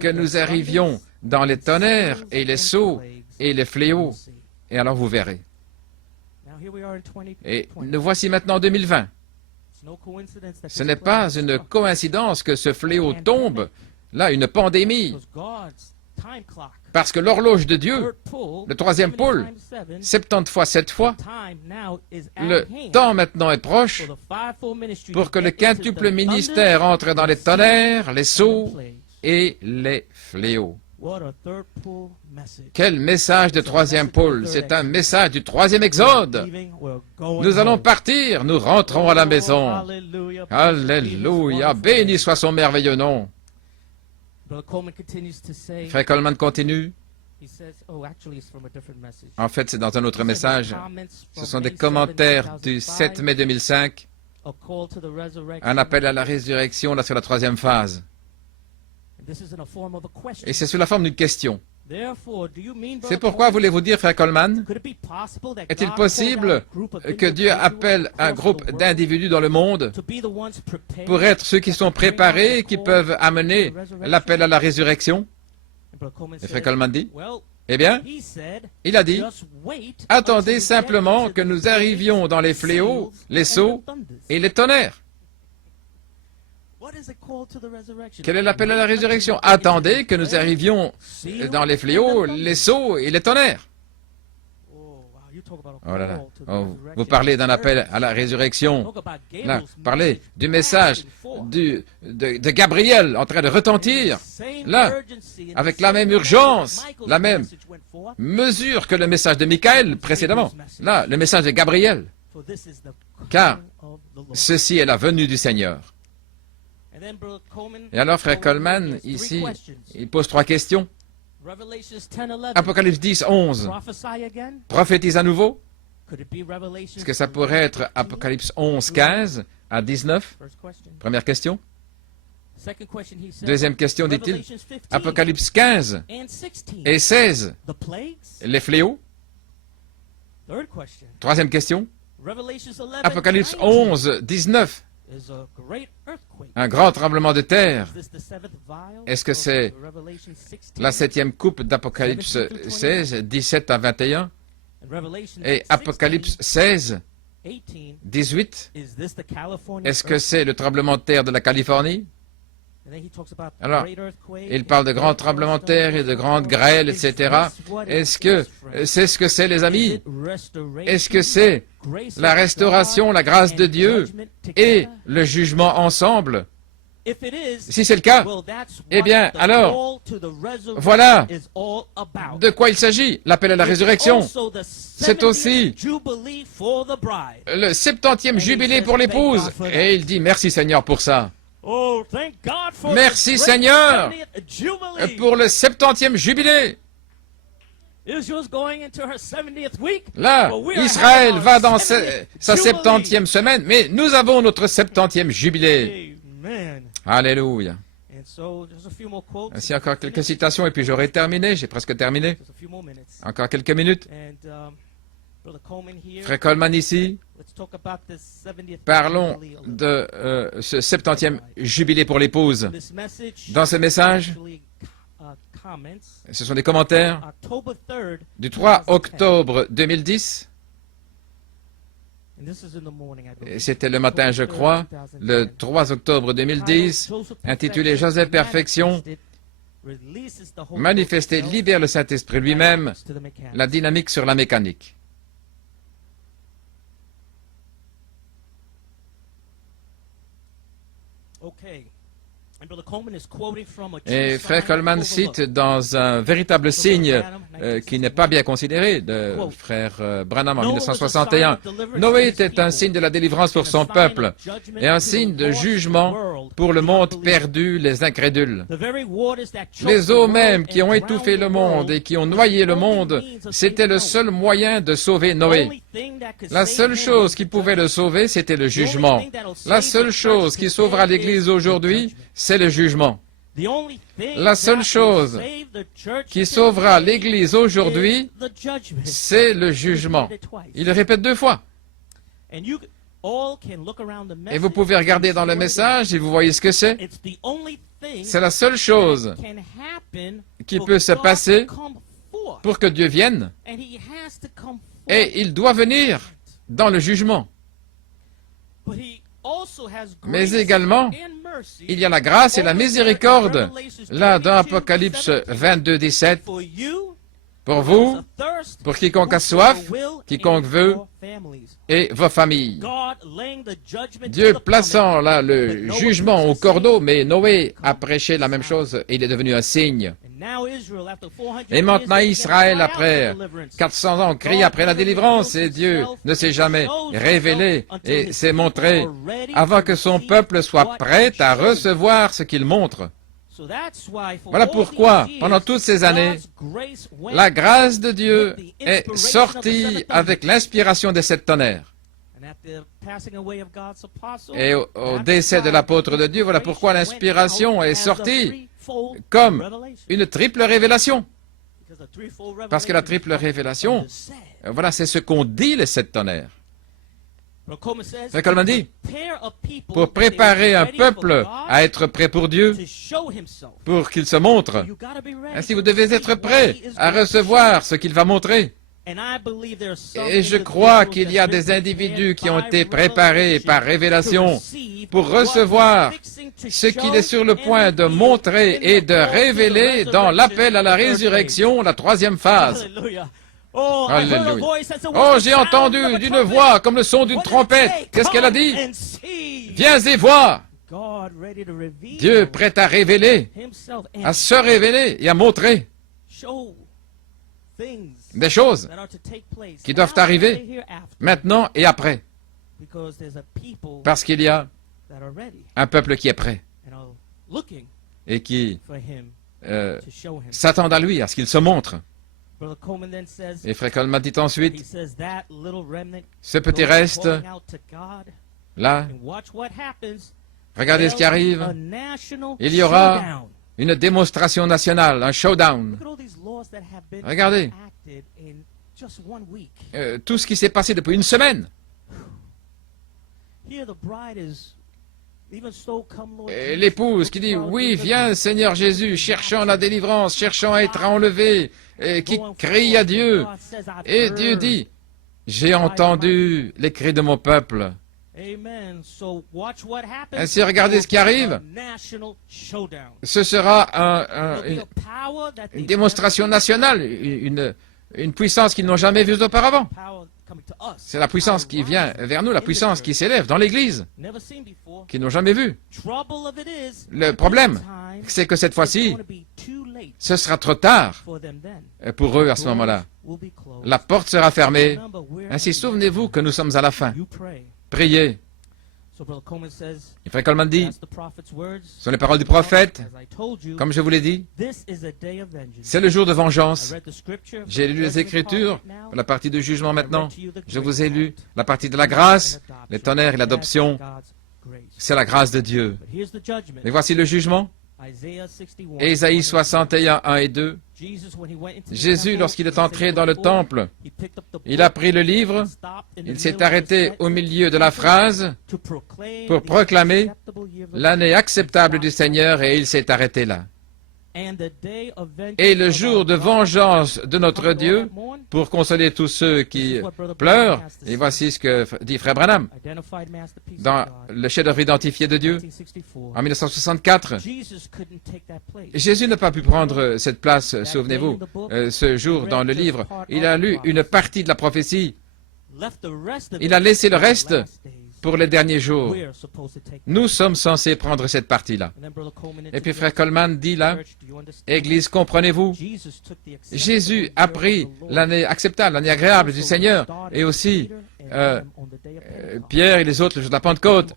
que nous arrivions dans les tonnerres et les sceaux et les fléaux, et alors vous verrez. Et nous voici maintenant en 2020. Ce n'est pas une coïncidence que ce fléau tombe, là, une pandémie, parce que l'horloge de Dieu, le 3e pôle, 70 fois 7 fois, le temps maintenant est proche pour que le quintuple ministère entre dans les tonnerres, les sceaux et les fléaux. Quel message de 3e pôle! C'est un message du 3e exode. Nous allons partir, nous rentrons à la maison. Alléluia, béni soit son merveilleux nom. Frère Coleman continue. En fait, c'est dans un autre message. Ce sont des commentaires du 7 mai 2005. Un appel à la résurrection, là, sur la 3e phase. Et c'est sous la forme d'une question. C'est pourquoi voulez-vous dire, frère Coleman, est-il possible que Dieu appelle un groupe d'individus dans le monde pour être ceux qui sont préparés, qui peuvent amener l'appel à la résurrection? Et frère Coleman dit, eh bien, il a dit, attendez simplement que nous arrivions dans les fléaux, les sceaux et les tonnerres. Quel est l'appel à la résurrection? Attendez que nous arrivions dans les fléaux, les sceaux et les tonnerres. Oh là là. Oh, vous parlez d'un appel à la résurrection. Là, parlez du message de Gabriel en train de retentir. Là, avec la même urgence, la même mesure que le message de Michael précédemment. Là, le message de Gabriel. Car ceci est la venue du Seigneur. Et alors, frère Coleman, ici, il pose 3 questions. Apocalypse 10, 11. Prophétise à nouveau. Est-ce que ça pourrait être Apocalypse 11, 15 à 19? Première question. Deuxième question, dit-il. Apocalypse 15 et 16. Les fléaux. Troisième question. Apocalypse 11, 19. Un grand tremblement de terre. Est-ce que c'est la 7e coupe d'Apocalypse 16, 17 à 21? Et Apocalypse 16, 18? Est-ce que c'est le tremblement de terre de la Californie? Alors, il parle de grands tremblements de terre et de grandes grêles, etc. Est-ce que c'est ce que c'est, les amis? Est-ce que c'est la restauration, la grâce de Dieu et le jugement ensemble? Si c'est le cas, eh bien, alors, voilà de quoi il s'agit. L'appel à la résurrection, c'est aussi le 70e jubilé pour l'épouse. Et il dit, merci Seigneur pour ça. Merci Seigneur pour le 70e jubilé. Là, Israël va dans sa 70e semaine, mais nous avons notre 70e jubilé. Alléluia. Ainsi, encore quelques citations et puis j'aurai terminé, j'ai presque terminé. Encore quelques minutes. Frère Coleman ici, parlons de ce 70e jubilé pour l'épouse. Dans ce message, ce sont des commentaires du 3 octobre 2010. C'était le matin, je crois, le 3 octobre 2010, intitulé « Joseph Perfection ». Manifester, libère le Saint-Esprit lui-même, la dynamique sur la mécanique. Et Frère Coleman cite dans un véritable signe qui n'est pas bien considéré de Frère Branham en 1961. Noé était un signe de la délivrance pour son peuple et un signe de jugement pour le monde perdu, les incrédules. Les eaux mêmes qui ont étouffé le monde et qui ont noyé le monde, c'était le seul moyen de sauver Noé. La seule chose qui pouvait le sauver, c'était le jugement. La seule chose qui sauvera l'Église aujourd'hui, c'est le jugement. La seule chose qui sauvera l'Église aujourd'hui, c'est le jugement. Il le répète 2 fois. Et vous pouvez regarder dans le message et vous voyez ce que c'est. C'est la seule chose qui peut se passer pour que Dieu vienne. Et il doit venir dans le jugement. Mais également, il y a la grâce et la miséricorde. Là, dans Apocalypse 22, 17, pour vous, pour quiconque a soif, quiconque veut, et vos familles. Dieu plaçant là le jugement au cordeau, mais Noé a prêché la même chose et il est devenu un signe. Et maintenant Israël, après 400 ans, crie après la délivrance et Dieu ne s'est jamais révélé et s'est montré avant que son peuple soit prêt à recevoir ce qu'il montre. Voilà pourquoi, pendant toutes ces années, la grâce de Dieu est sortie avec l'inspiration des 7 tonnerres. Et au décès de l'apôtre de Dieu, voilà pourquoi l'inspiration est sortie comme une triple révélation. Parce que la triple révélation, voilà, c'est ce qu'ont dit les 7 tonnerres. Frère Coleman dit, pour préparer un peuple à être prêt pour Dieu, pour qu'il se montre, ainsi vous devez être prêt à recevoir ce qu'il va montrer. Et je crois qu'il y a des individus qui ont été préparés par révélation pour recevoir ce qu'il est sur le point de montrer et de révéler dans l'appel à la résurrection, la 3e phase. Alléluia. Oh, j'ai entendu d'une voix comme le son d'une trompette. Qu'est-ce qu'elle a dit? Viens et vois. Dieu prêt à révéler, à se révéler et à montrer des choses qui doivent arriver maintenant et après. Parce qu'il y a un peuple qui est prêt et qui s'attend à lui, à ce qu'il se montre. Et Frère Coleman dit ensuite, ce petit reste, là, regardez ce qui arrive, il y aura une démonstration nationale, un showdown. Regardez, tout ce qui s'est passé depuis une semaine. Et l'épouse qui dit, oui, viens Seigneur Jésus, cherchant la délivrance, cherchant à être enlevé, et qui crie à Dieu. Et Dieu dit, j'ai entendu les cris de mon peuple. Ainsi, regardez ce qui arrive. Ce sera une démonstration nationale, une puissance qu'ils n'ont jamais vue auparavant. C'est la puissance qui vient vers nous, la puissance qui s'élève dans l'Église, qu'ils n'ont jamais vue. Le problème, c'est que cette fois-ci, ce sera trop tard pour eux à ce moment-là. La porte sera fermée. Ainsi, souvenez-vous que nous sommes à la fin. Priez. Et Frère Coleman dit, ce sont les paroles du prophète, comme je vous l'ai dit, c'est le jour de vengeance. J'ai lu les Écritures, la partie du jugement maintenant, je vous ai lu la partie de la grâce, les tonnerres et l'adoption, c'est la grâce de Dieu. Mais voici le jugement. Ésaïe 61, 1 et 2. Jésus, lorsqu'il est entré dans le temple, il a pris le livre, il s'est arrêté au milieu de la phrase pour proclamer l'année acceptable du Seigneur et il s'est arrêté là. Et le jour de vengeance de notre Dieu, pour consoler tous ceux qui pleurent, et voici ce que dit Frère Branham dans le chef-d'œuvre identifié de Dieu en 1964. Jésus n'a pas pu prendre cette place, souvenez-vous. Ce jour, dans le livre, il a lu une partie de la prophétie. Il a laissé le reste pour les derniers jours. Nous sommes censés prendre cette partie-là. Et puis Frère Coleman dit là, Église, comprenez-vous, Jésus a pris l'année acceptable, l'année agréable du Seigneur, et aussi Pierre et les autres le jour de la Pentecôte,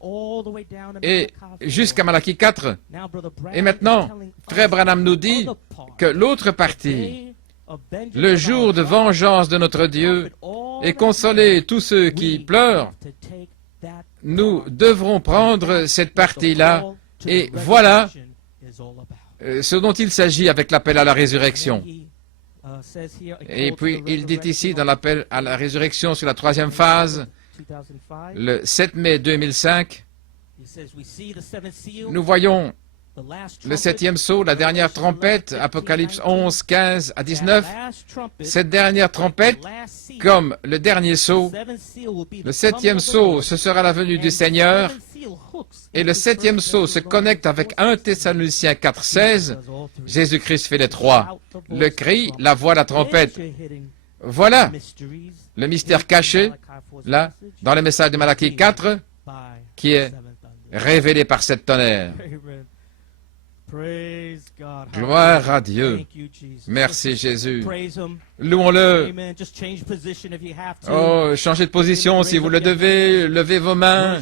et jusqu'à Malachie 4. Et maintenant, Frère Branham nous dit que l'autre partie, le jour de vengeance de notre Dieu, et consoler tous ceux qui pleurent, nous devrons prendre cette partie-là, et voilà ce dont il s'agit avec l'appel à la résurrection. Et puis, il dit ici, dans l'appel à la résurrection sur la troisième phase, le 7 mai 2005, nous voyons le septième sceau, la dernière trompette, Apocalypse 11, 15 à 19. Cette dernière trompette, comme le dernier sceau, le septième sceau, ce sera la venue du Seigneur. Et le septième sceau se connecte avec 1 Thessaloniciens 4, 16. Jésus-Christ fait les trois. Le cri, la voix, la trompette. Voilà le mystère caché, là, dans le message de Malachie 4, qui est révélé par cette tonnerre. Gloire à Dieu. Merci Jésus. Louons-le. Oh, changez de position si vous le devez. Levez vos mains.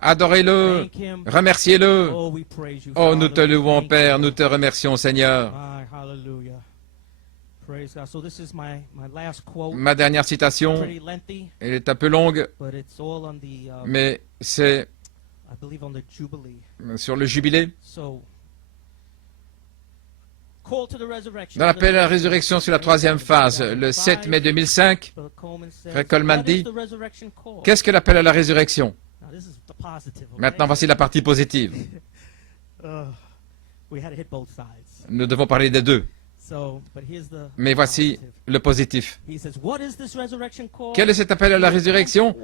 Adorez-le. Remerciez-le. Oh, nous te louons, Père. Nous te remercions, Seigneur. Ma dernière citation, elle est un peu longue, mais c'est sur le jubilé. Dans l'appel à la résurrection sur la troisième phase, le 7 mai 2005, Frère Coleman dit, qu'est-ce que l'appel à la résurrection? Maintenant, voici la partie positive. Nous devons parler des deux. Mais voici le positif. Quel est cet appel à la résurrection?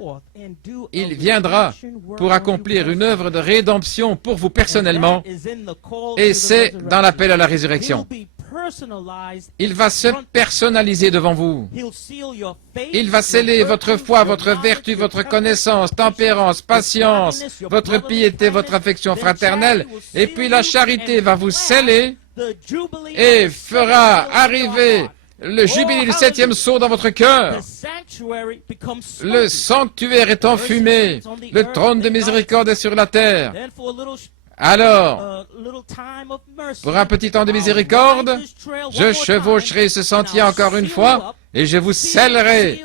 Il viendra pour accomplir une œuvre de rédemption pour vous personnellement, et c'est dans l'appel à la résurrection. Il va se personnaliser devant vous. Il va sceller votre foi, votre vertu, votre connaissance, tempérance, patience, votre piété, votre affection fraternelle, et puis la charité va vous sceller et fera arriver le jubilé du septième sceau dans votre cœur. Le sanctuaire est enfumé, le trône de miséricorde est sur la terre. Alors, pour un petit temps de miséricorde, je chevaucherai ce sentier encore une fois et je vous scellerai,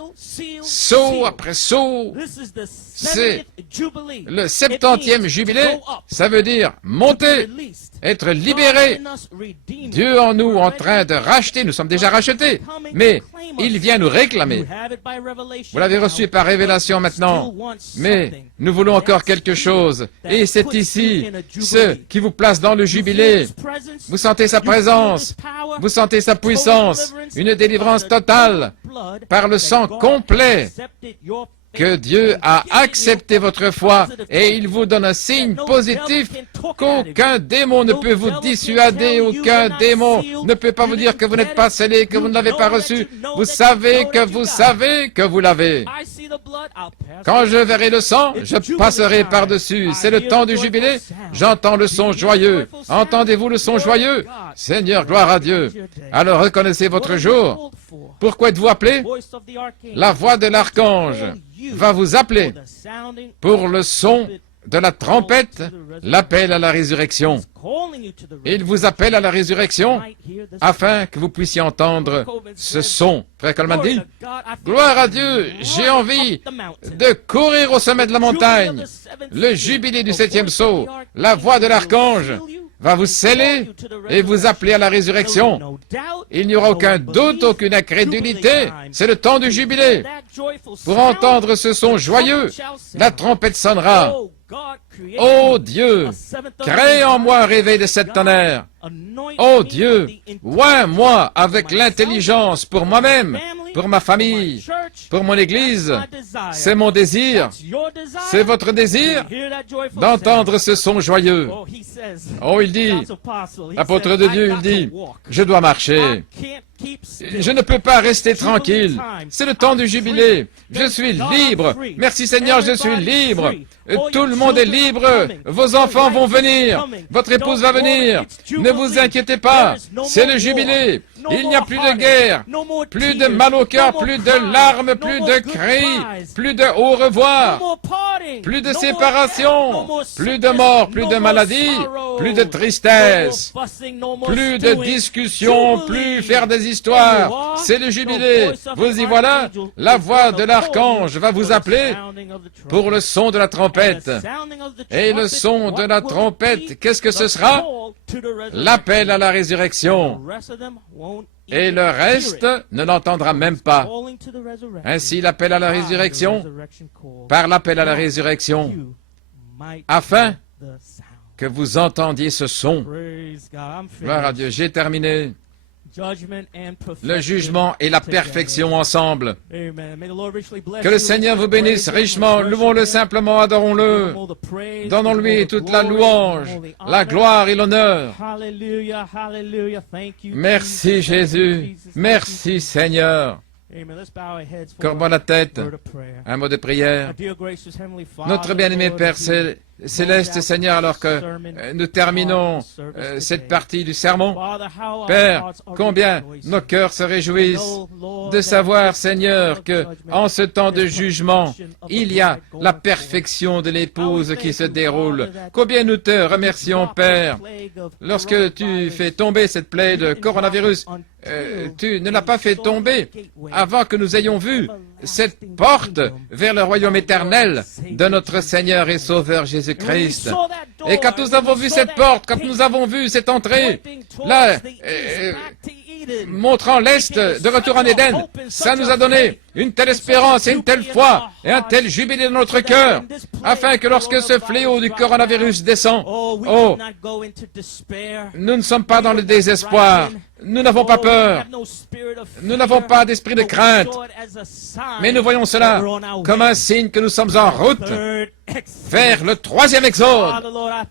sceau après sceau. C'est le 70e jubilé, ça veut dire monter, être libéré. Dieu en nous en train de racheter, nous sommes déjà rachetés, mais il vient nous réclamer. Vous l'avez reçu par révélation maintenant, mais nous voulons encore quelque chose, et c'est ici, ce qui vous place dans le jubilé. Vous sentez sa présence, vous sentez sa puissance, une délivrance totale par le sang complet que Dieu a accepté votre foi et il vous donne un signe positif qu'aucun démon ne peut vous dissuader, aucun démon ne peut pas vous dire que vous n'êtes pas scellé, que vous ne l'avez pas reçu. Vous savez que vous l'avez. Quand je verrai le sang, je passerai par-dessus. C'est le temps du jubilé. J'entends le son joyeux. Entendez-vous le son joyeux? Seigneur, gloire à Dieu. Alors reconnaissez votre jour. Pourquoi êtes-vous appelé? La voix de l'archange va vous appeler pour le son de la trompette, l'appel à la résurrection. Il vous appelle à la résurrection afin que vous puissiez entendre ce son. Frère Coleman dit, gloire à Dieu, j'ai envie de courir au sommet de la montagne. Le jubilé du septième sceau, la voix de l'archange va vous sceller et vous appeler à la résurrection. Il n'y aura aucun doute, aucune incrédulité. C'est le temps du jubilé. Pour entendre ce son joyeux, la trompette sonnera. Ô Dieu, crée en moi un réveil de septonnaire. Ô Dieu, oins-moi avec l'intelligence pour moi-même, pour ma famille, pour mon Église. C'est mon désir. C'est votre désir d'entendre ce son joyeux. Oh, il dit, l'apôtre de Dieu, il dit, je dois marcher. Je ne peux pas rester tranquille. C'est le temps du jubilé. Je suis libre. Merci Seigneur, je suis libre. Tout le monde est libre. Vos enfants vont venir. Votre épouse va venir. Ne vous inquiétez pas. C'est le jubilé. Il n'y a plus de guerre, plus de mal au cœur, plus de larmes, plus de cris, plus de au revoir, plus de séparation, plus de mort, plus de maladie, plus de tristesse, plus de discussions, plus faire des histoires. C'est le jubilé. Vous y voilà. La voix de l'archange va vous appeler pour le son de la trompette. Et le son de la trompette, qu'est-ce que ce sera? L'appel à la résurrection. Et le reste ne l'entendra même pas. Ainsi, l'appel à la résurrection, par l'appel à la résurrection, afin que vous entendiez ce son. Gloire à Dieu. J'ai terminé. Le jugement et la perfection ensemble. Que le Seigneur vous bénisse richement. Louons-le simplement, adorons-le. Donnons-lui toute la louange, la gloire et l'honneur. Merci Jésus. Merci Seigneur. Courbons la tête. Un mot de prière. Notre bien-aimé Père Céleste, Seigneur, alors que nous terminons cette partie du sermon, Père, combien nos cœurs se réjouissent de savoir, Seigneur, que en ce temps de jugement, il y a la perfection de l'épouse qui se déroule. Combien nous te remercions, Père, lorsque tu fais tomber cette plaie de coronavirus. Tu ne l'as pas fait tomber avant que nous ayons vu cette porte vers le royaume éternel de notre Seigneur et Sauveur Jésus-Christ. Et quand nous avons vu cette porte, quand nous avons vu cette entrée, là, montrant l'Est de retour en Éden, ça nous a donné une telle espérance et une telle foi et un tel jubilé dans notre cœur, afin que lorsque ce fléau du coronavirus descend, nous ne sommes pas dans le désespoir. Nous n'avons pas peur. Nous n'avons pas d'esprit de crainte. Mais nous voyons cela comme un signe que nous sommes en route vers le 3e exode.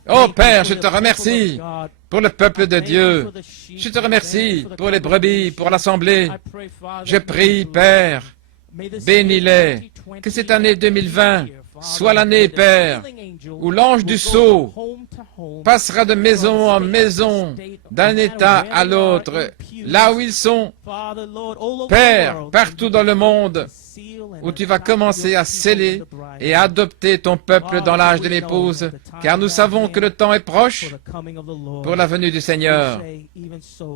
Oh Père, je te remercie pour le peuple de Dieu. Je te remercie pour les brebis, pour l'assemblée. Je prie, Père, bénis-les. Que cette année 2020 soit l'année, Père, où l'ange du sceau passera de maison en maison, d'un état à l'autre, là où ils sont, Père, partout dans le monde, où tu vas commencer à sceller et à adopter ton peuple dans l'âge de l'épouse, car nous savons que le temps est proche pour la venue du Seigneur.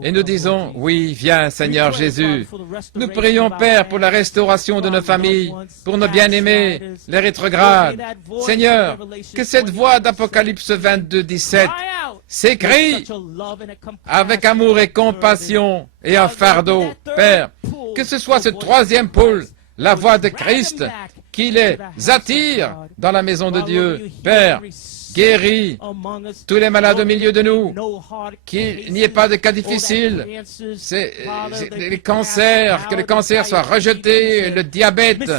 Et nous disons, oui, viens Seigneur Jésus. Nous prions, Père, pour la restauration de nos familles, pour nos bien-aimés, les rétrogrades. Seigneur, que cette voix d'Apocalypse 22, 17 s'écrit avec amour et compassion et un fardeau, Père, que ce soit ce 3e pôle, la voix de Christ, qui les attire dans la maison de Dieu. Père, guéris tous les malades au milieu de nous, qu'il n'y ait pas de cas difficiles, les cancers, que les cancers soient rejetés, le diabète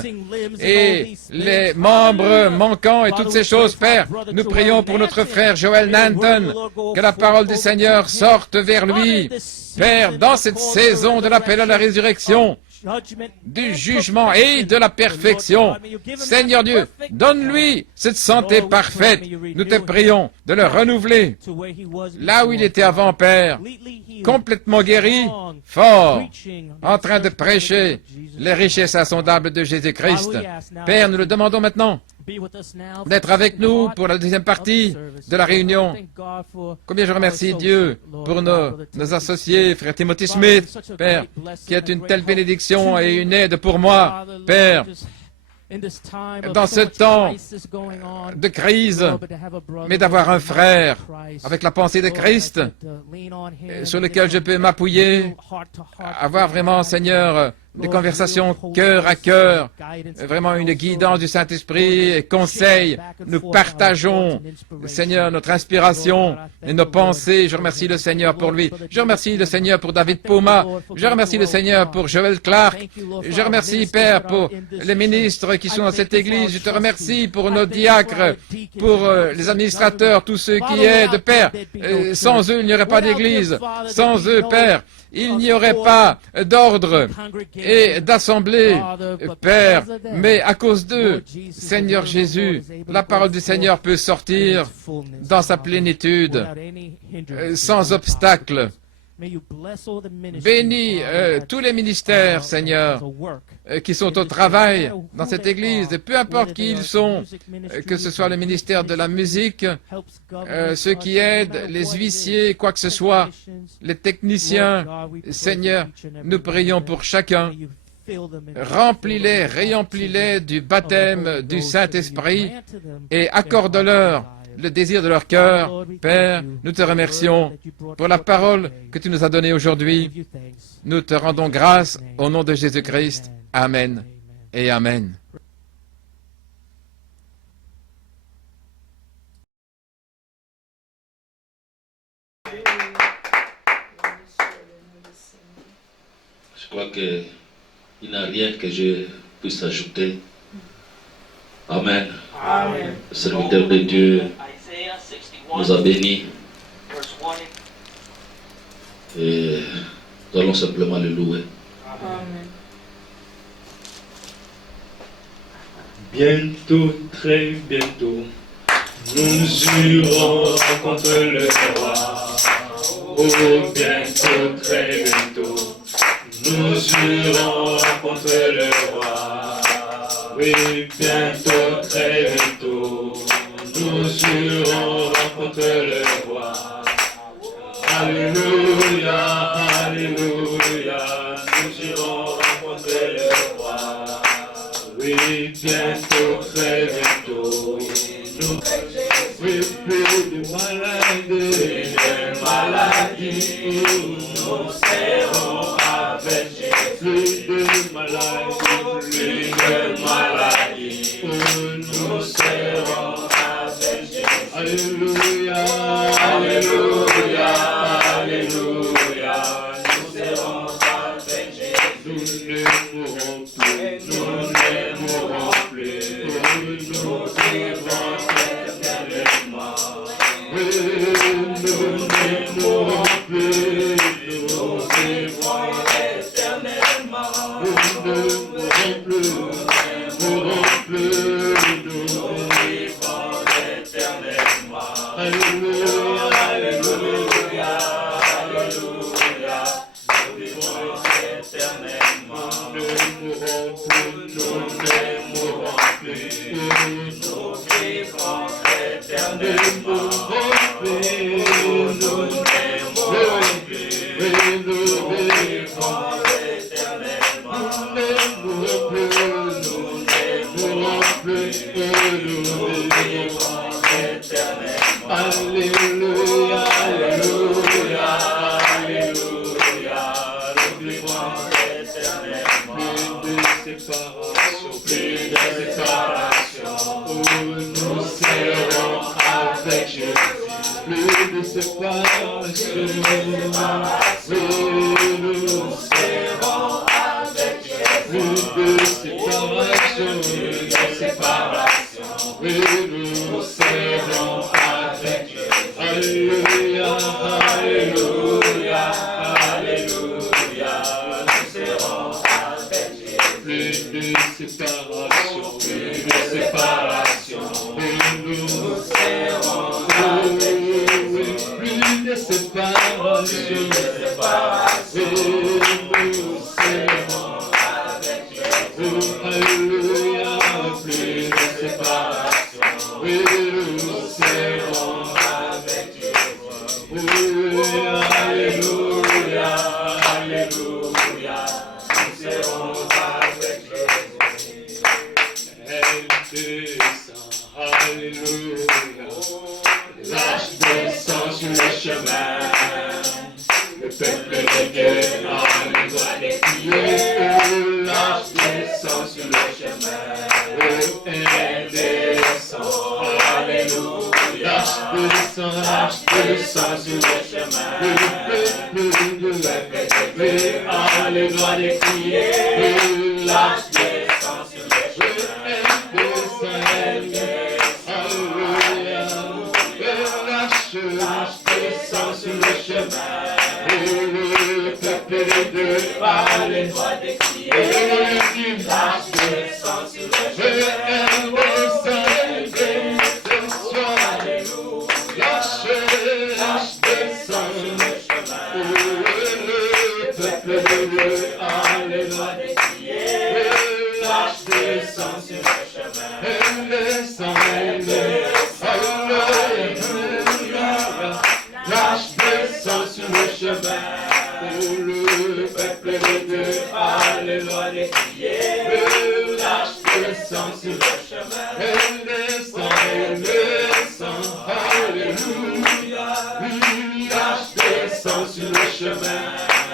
et les membres manquants et toutes ces choses. Père, nous prions pour notre frère Joel Nanton, que la parole du Seigneur sorte vers lui. Père, dans cette saison de l'appel à la résurrection, du jugement et de la perfection. Seigneur Dieu, donne-lui cette santé parfaite. Nous te prions de le renouveler là où il était avant, Père, complètement guéri, fort, en train de prêcher les richesses insondables de Jésus-Christ. Père, nous le demandons maintenant d'être avec nous pour la deuxième partie de la réunion. Combien je remercie Dieu pour nos associés, frère Timothy Smith, Père, qui est une telle bénédiction et une aide pour moi, Père, dans ce temps de crise, mais d'avoir un frère avec la pensée de Christ sur lequel je peux m'appuyer, avoir vraiment, Seigneur, des conversations cœur à cœur, vraiment une guidance du Saint-Esprit et conseils. Nous partageons, Seigneur, notre inspiration et nos pensées. Je remercie le Seigneur pour lui. Je remercie le Seigneur pour David Poma. Je remercie le Seigneur pour Joël Clark. Je remercie, Père, pour les ministres qui sont dans cette église. Je te remercie pour nos diacres, pour les administrateurs, tous ceux qui aident, Père. Sans eux, il n'y aurait pas d'église. Sans eux, Père, il n'y aurait pas d'ordre et d'assemblée, Père. Mais à cause d'eux, Seigneur Jésus, la parole du Seigneur peut sortir dans sa plénitude, sans obstacle. Bénis tous les ministères, Seigneur, qui sont au travail dans cette église, et peu importe qui ils sont, que ce soit le ministère de la musique, ceux qui aident, les huissiers, quoi que ce soit, les techniciens. Seigneur, nous prions pour chacun. Remplis-les, réemplis-les du baptême du Saint-Esprit et accorde-leur le désir de leur cœur. Père, nous te remercions pour la parole que tu nous as donnée aujourd'hui. Nous te rendons grâce au nom de Jésus-Christ. Amen et Amen. Je crois qu'il n'y a rien que je puisse ajouter. Amen. Amen. Le serviteur de Dieu nous a bénis. Et nous allons simplement le louer. Amen. Bientôt, très bientôt, nous irons rencontrer le roi. Oh, bientôt, très bientôt, nous irons rencontrer le roi. Oui, bientôt, très bientôt, nous irons rencontrer le roi. Alléluia, alléluia, nous irons rencontrer le roi. Oui, bientôt, très bientôt, nous oui, plus de maladie, nous serons avec Jésus. Plus de maladie, nous serons avec Jésus. Alléluia, alléluia, alléluia, nous serons avec Jésus. Nous ne mourrons plus, nous vivrons éternellement. Oui, nous ne mourrons plus, nous vivrons éternellement. Nous ne mourrons plus, nous vivrons éternellement. Alléluia, alléluia, alléluia, nous vivrons éternellement. Nous ne mourrons plus, nous vivrons éternellement. Nous ne mourrons plus, nous vivrons éternellement. Nous ne mourrons plus, nous vivrons éternellement. Alléluia, alléluia, alléluia, nous vivrons éternellement. Plus de séparation, où nous serons avec Jésus. Plus de séparation, oui, nous serons avec Jésus. Plus de séparation, oui, nous serons avec Jésus. Alléluia, alléluia, alléluia, nous serons avec Jésus. Plus de séparation, nous serons avec Jésus. Plus de séparation, nous serons avec Jésus. Alléluia, plus de séparation, nous serons avec Jésus. Alléluia, alléluia, nous serons avec Jésus. Elle descend, alléluia, l'arche descend sur le chemin. Le peuple de Dieu en les doit défier. lâche tes sang sur le chemin. Le peuple a le droit de crier. Lâche tes sang sur le chemin. Lâche tes sang sur le chemin. Le peuple a le droit de crier. Lâche tes sang sur le chemin. Lâche tes sang sur le chemin. Le peuple a le droit de crier. Lâche tes sang sur le chemin. Lâche tes sang sur le chemin. Le peuple de Dieu a le droit de crier. Lâche tes sang sur le chemin. Alléluia. Lâche tes sang sur le chemin.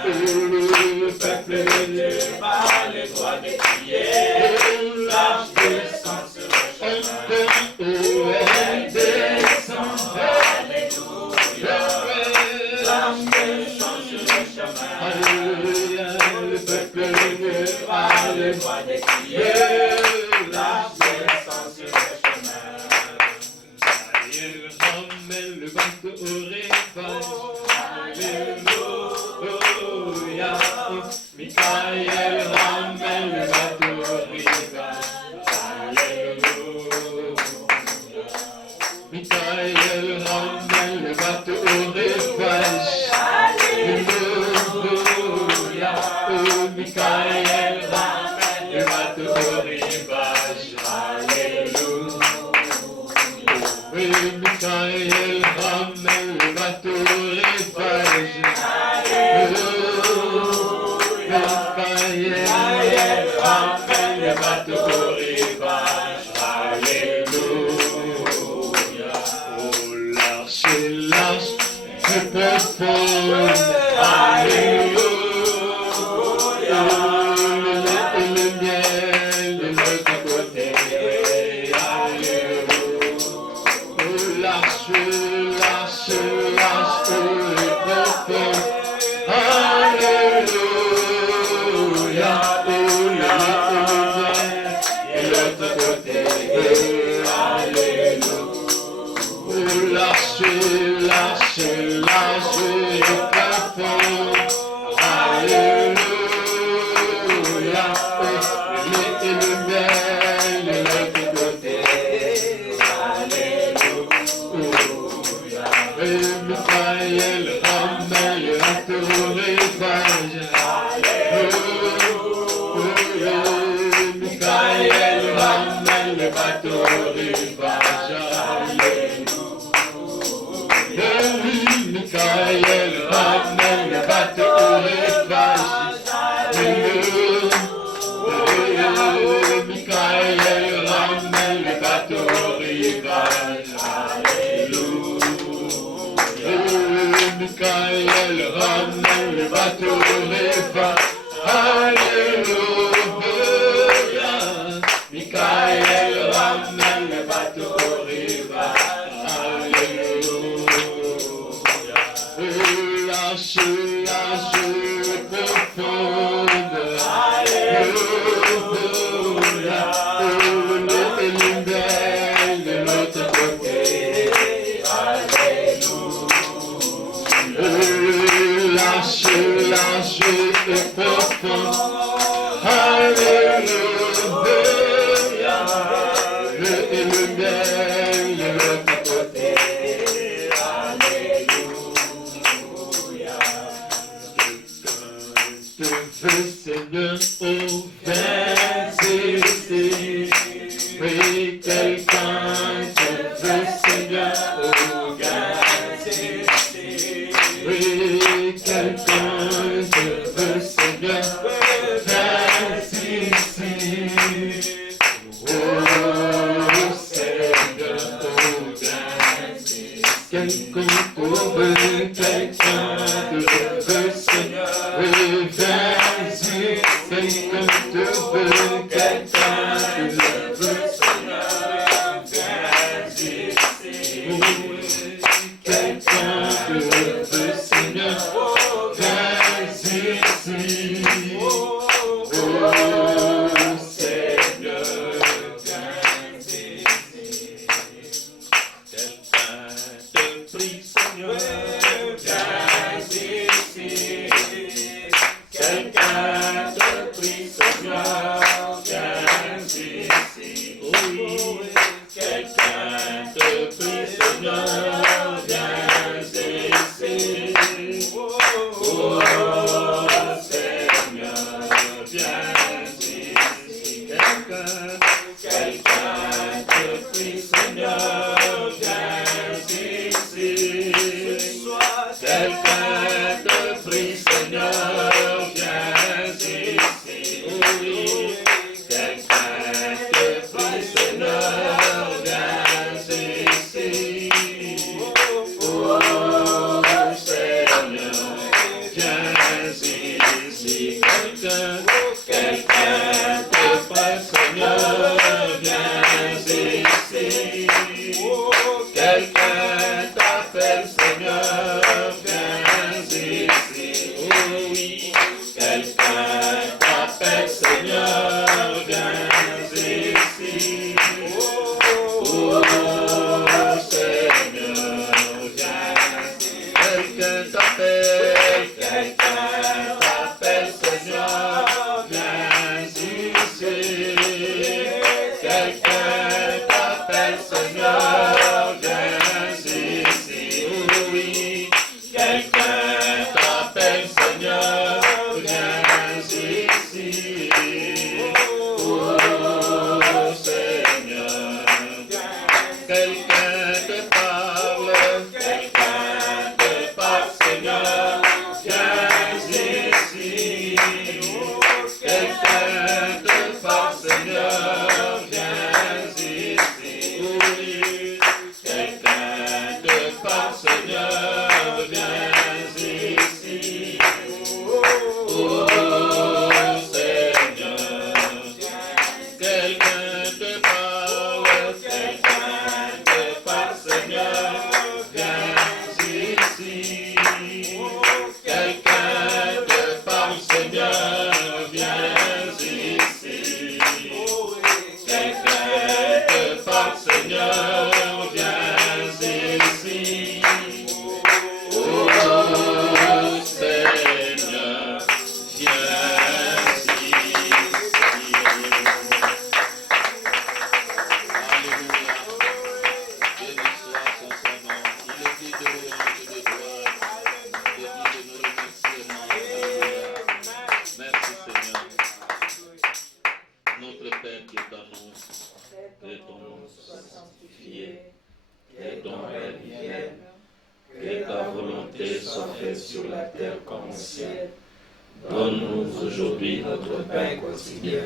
Le peuple de Dieu a le droit de crier. Lâche tes sang sur le chemin. Elle descend. Alléluia. Lâche tes sang sur le chemin. Alléluia. Le peuple de Dieu a le droit de crier. Lâche tes sang sur le chemin. Michael ramène le bateau au rivage. Alléluia. Michael ramène le bateau au rivage. Alléluia. Michael ramène le bateau au rivage. Alléluia. Michael ramène le bateau au rivage. Alléluia. Michael ramène le bateau au rivage. Alléluia. Michael ramène le bateau au rivage. Alléluia. Oh, lâche, lâche, je peux fondre. Alléluia. Le miel de l'autre côté. Lâche, lâche, lâche, alléluia, et l'autre côté, alléluia, lâche, lâche, lâche, alléluia, et le miel, et l'autre côté, Michael ramène le bateau au rivage. Alléluia. Michael ramène le bateau au rivage. Alléluia. Michael ramène le bateau au rivage. Alléluia. Michael ramène le bateau au rivage. Michael ramène le bateau au rivage. Alléluia. Michael ramène le bateau au rivage. Alléluia. Lâche, lâche, profonde. Alléluia. Le lumière de l'autre côté. Lâche, lâche et profond. Alléluia. Le miel de l'autre côté. Alléluia. Je veux, Seigneur, oh, viens ici. Oui, quelqu'un te veut, Seigneur, oh, viens ici. Oui, quelqu'un te veut, Seigneur, viens ici. Oh, Seigneur, oh, viens ici. Quelqu'un te veut, quelqu'un te veut, Seigneur, oui, viens ici. Quelqu'un te veut, quelqu'un te veut, Seigneur, viens ici. Quelqu'un soit faite sur la terre comme au ciel. Donne-nous aujourd'hui notre pain quotidien.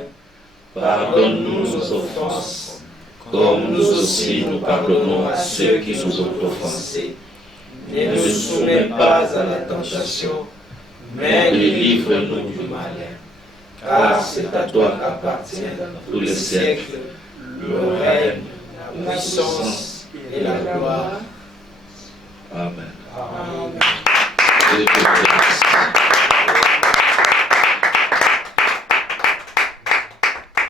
Pardonne-nous nos offenses, comme nous aussi nous pardonnons à ceux qui nous ont offensés. Ne nous soumets pas à la tentation, mais délivre-nous du malin. Car c'est à toi qu'appartiennent dans tous les siècles le règne, la puissance et la gloire. Amen. Amen. Et que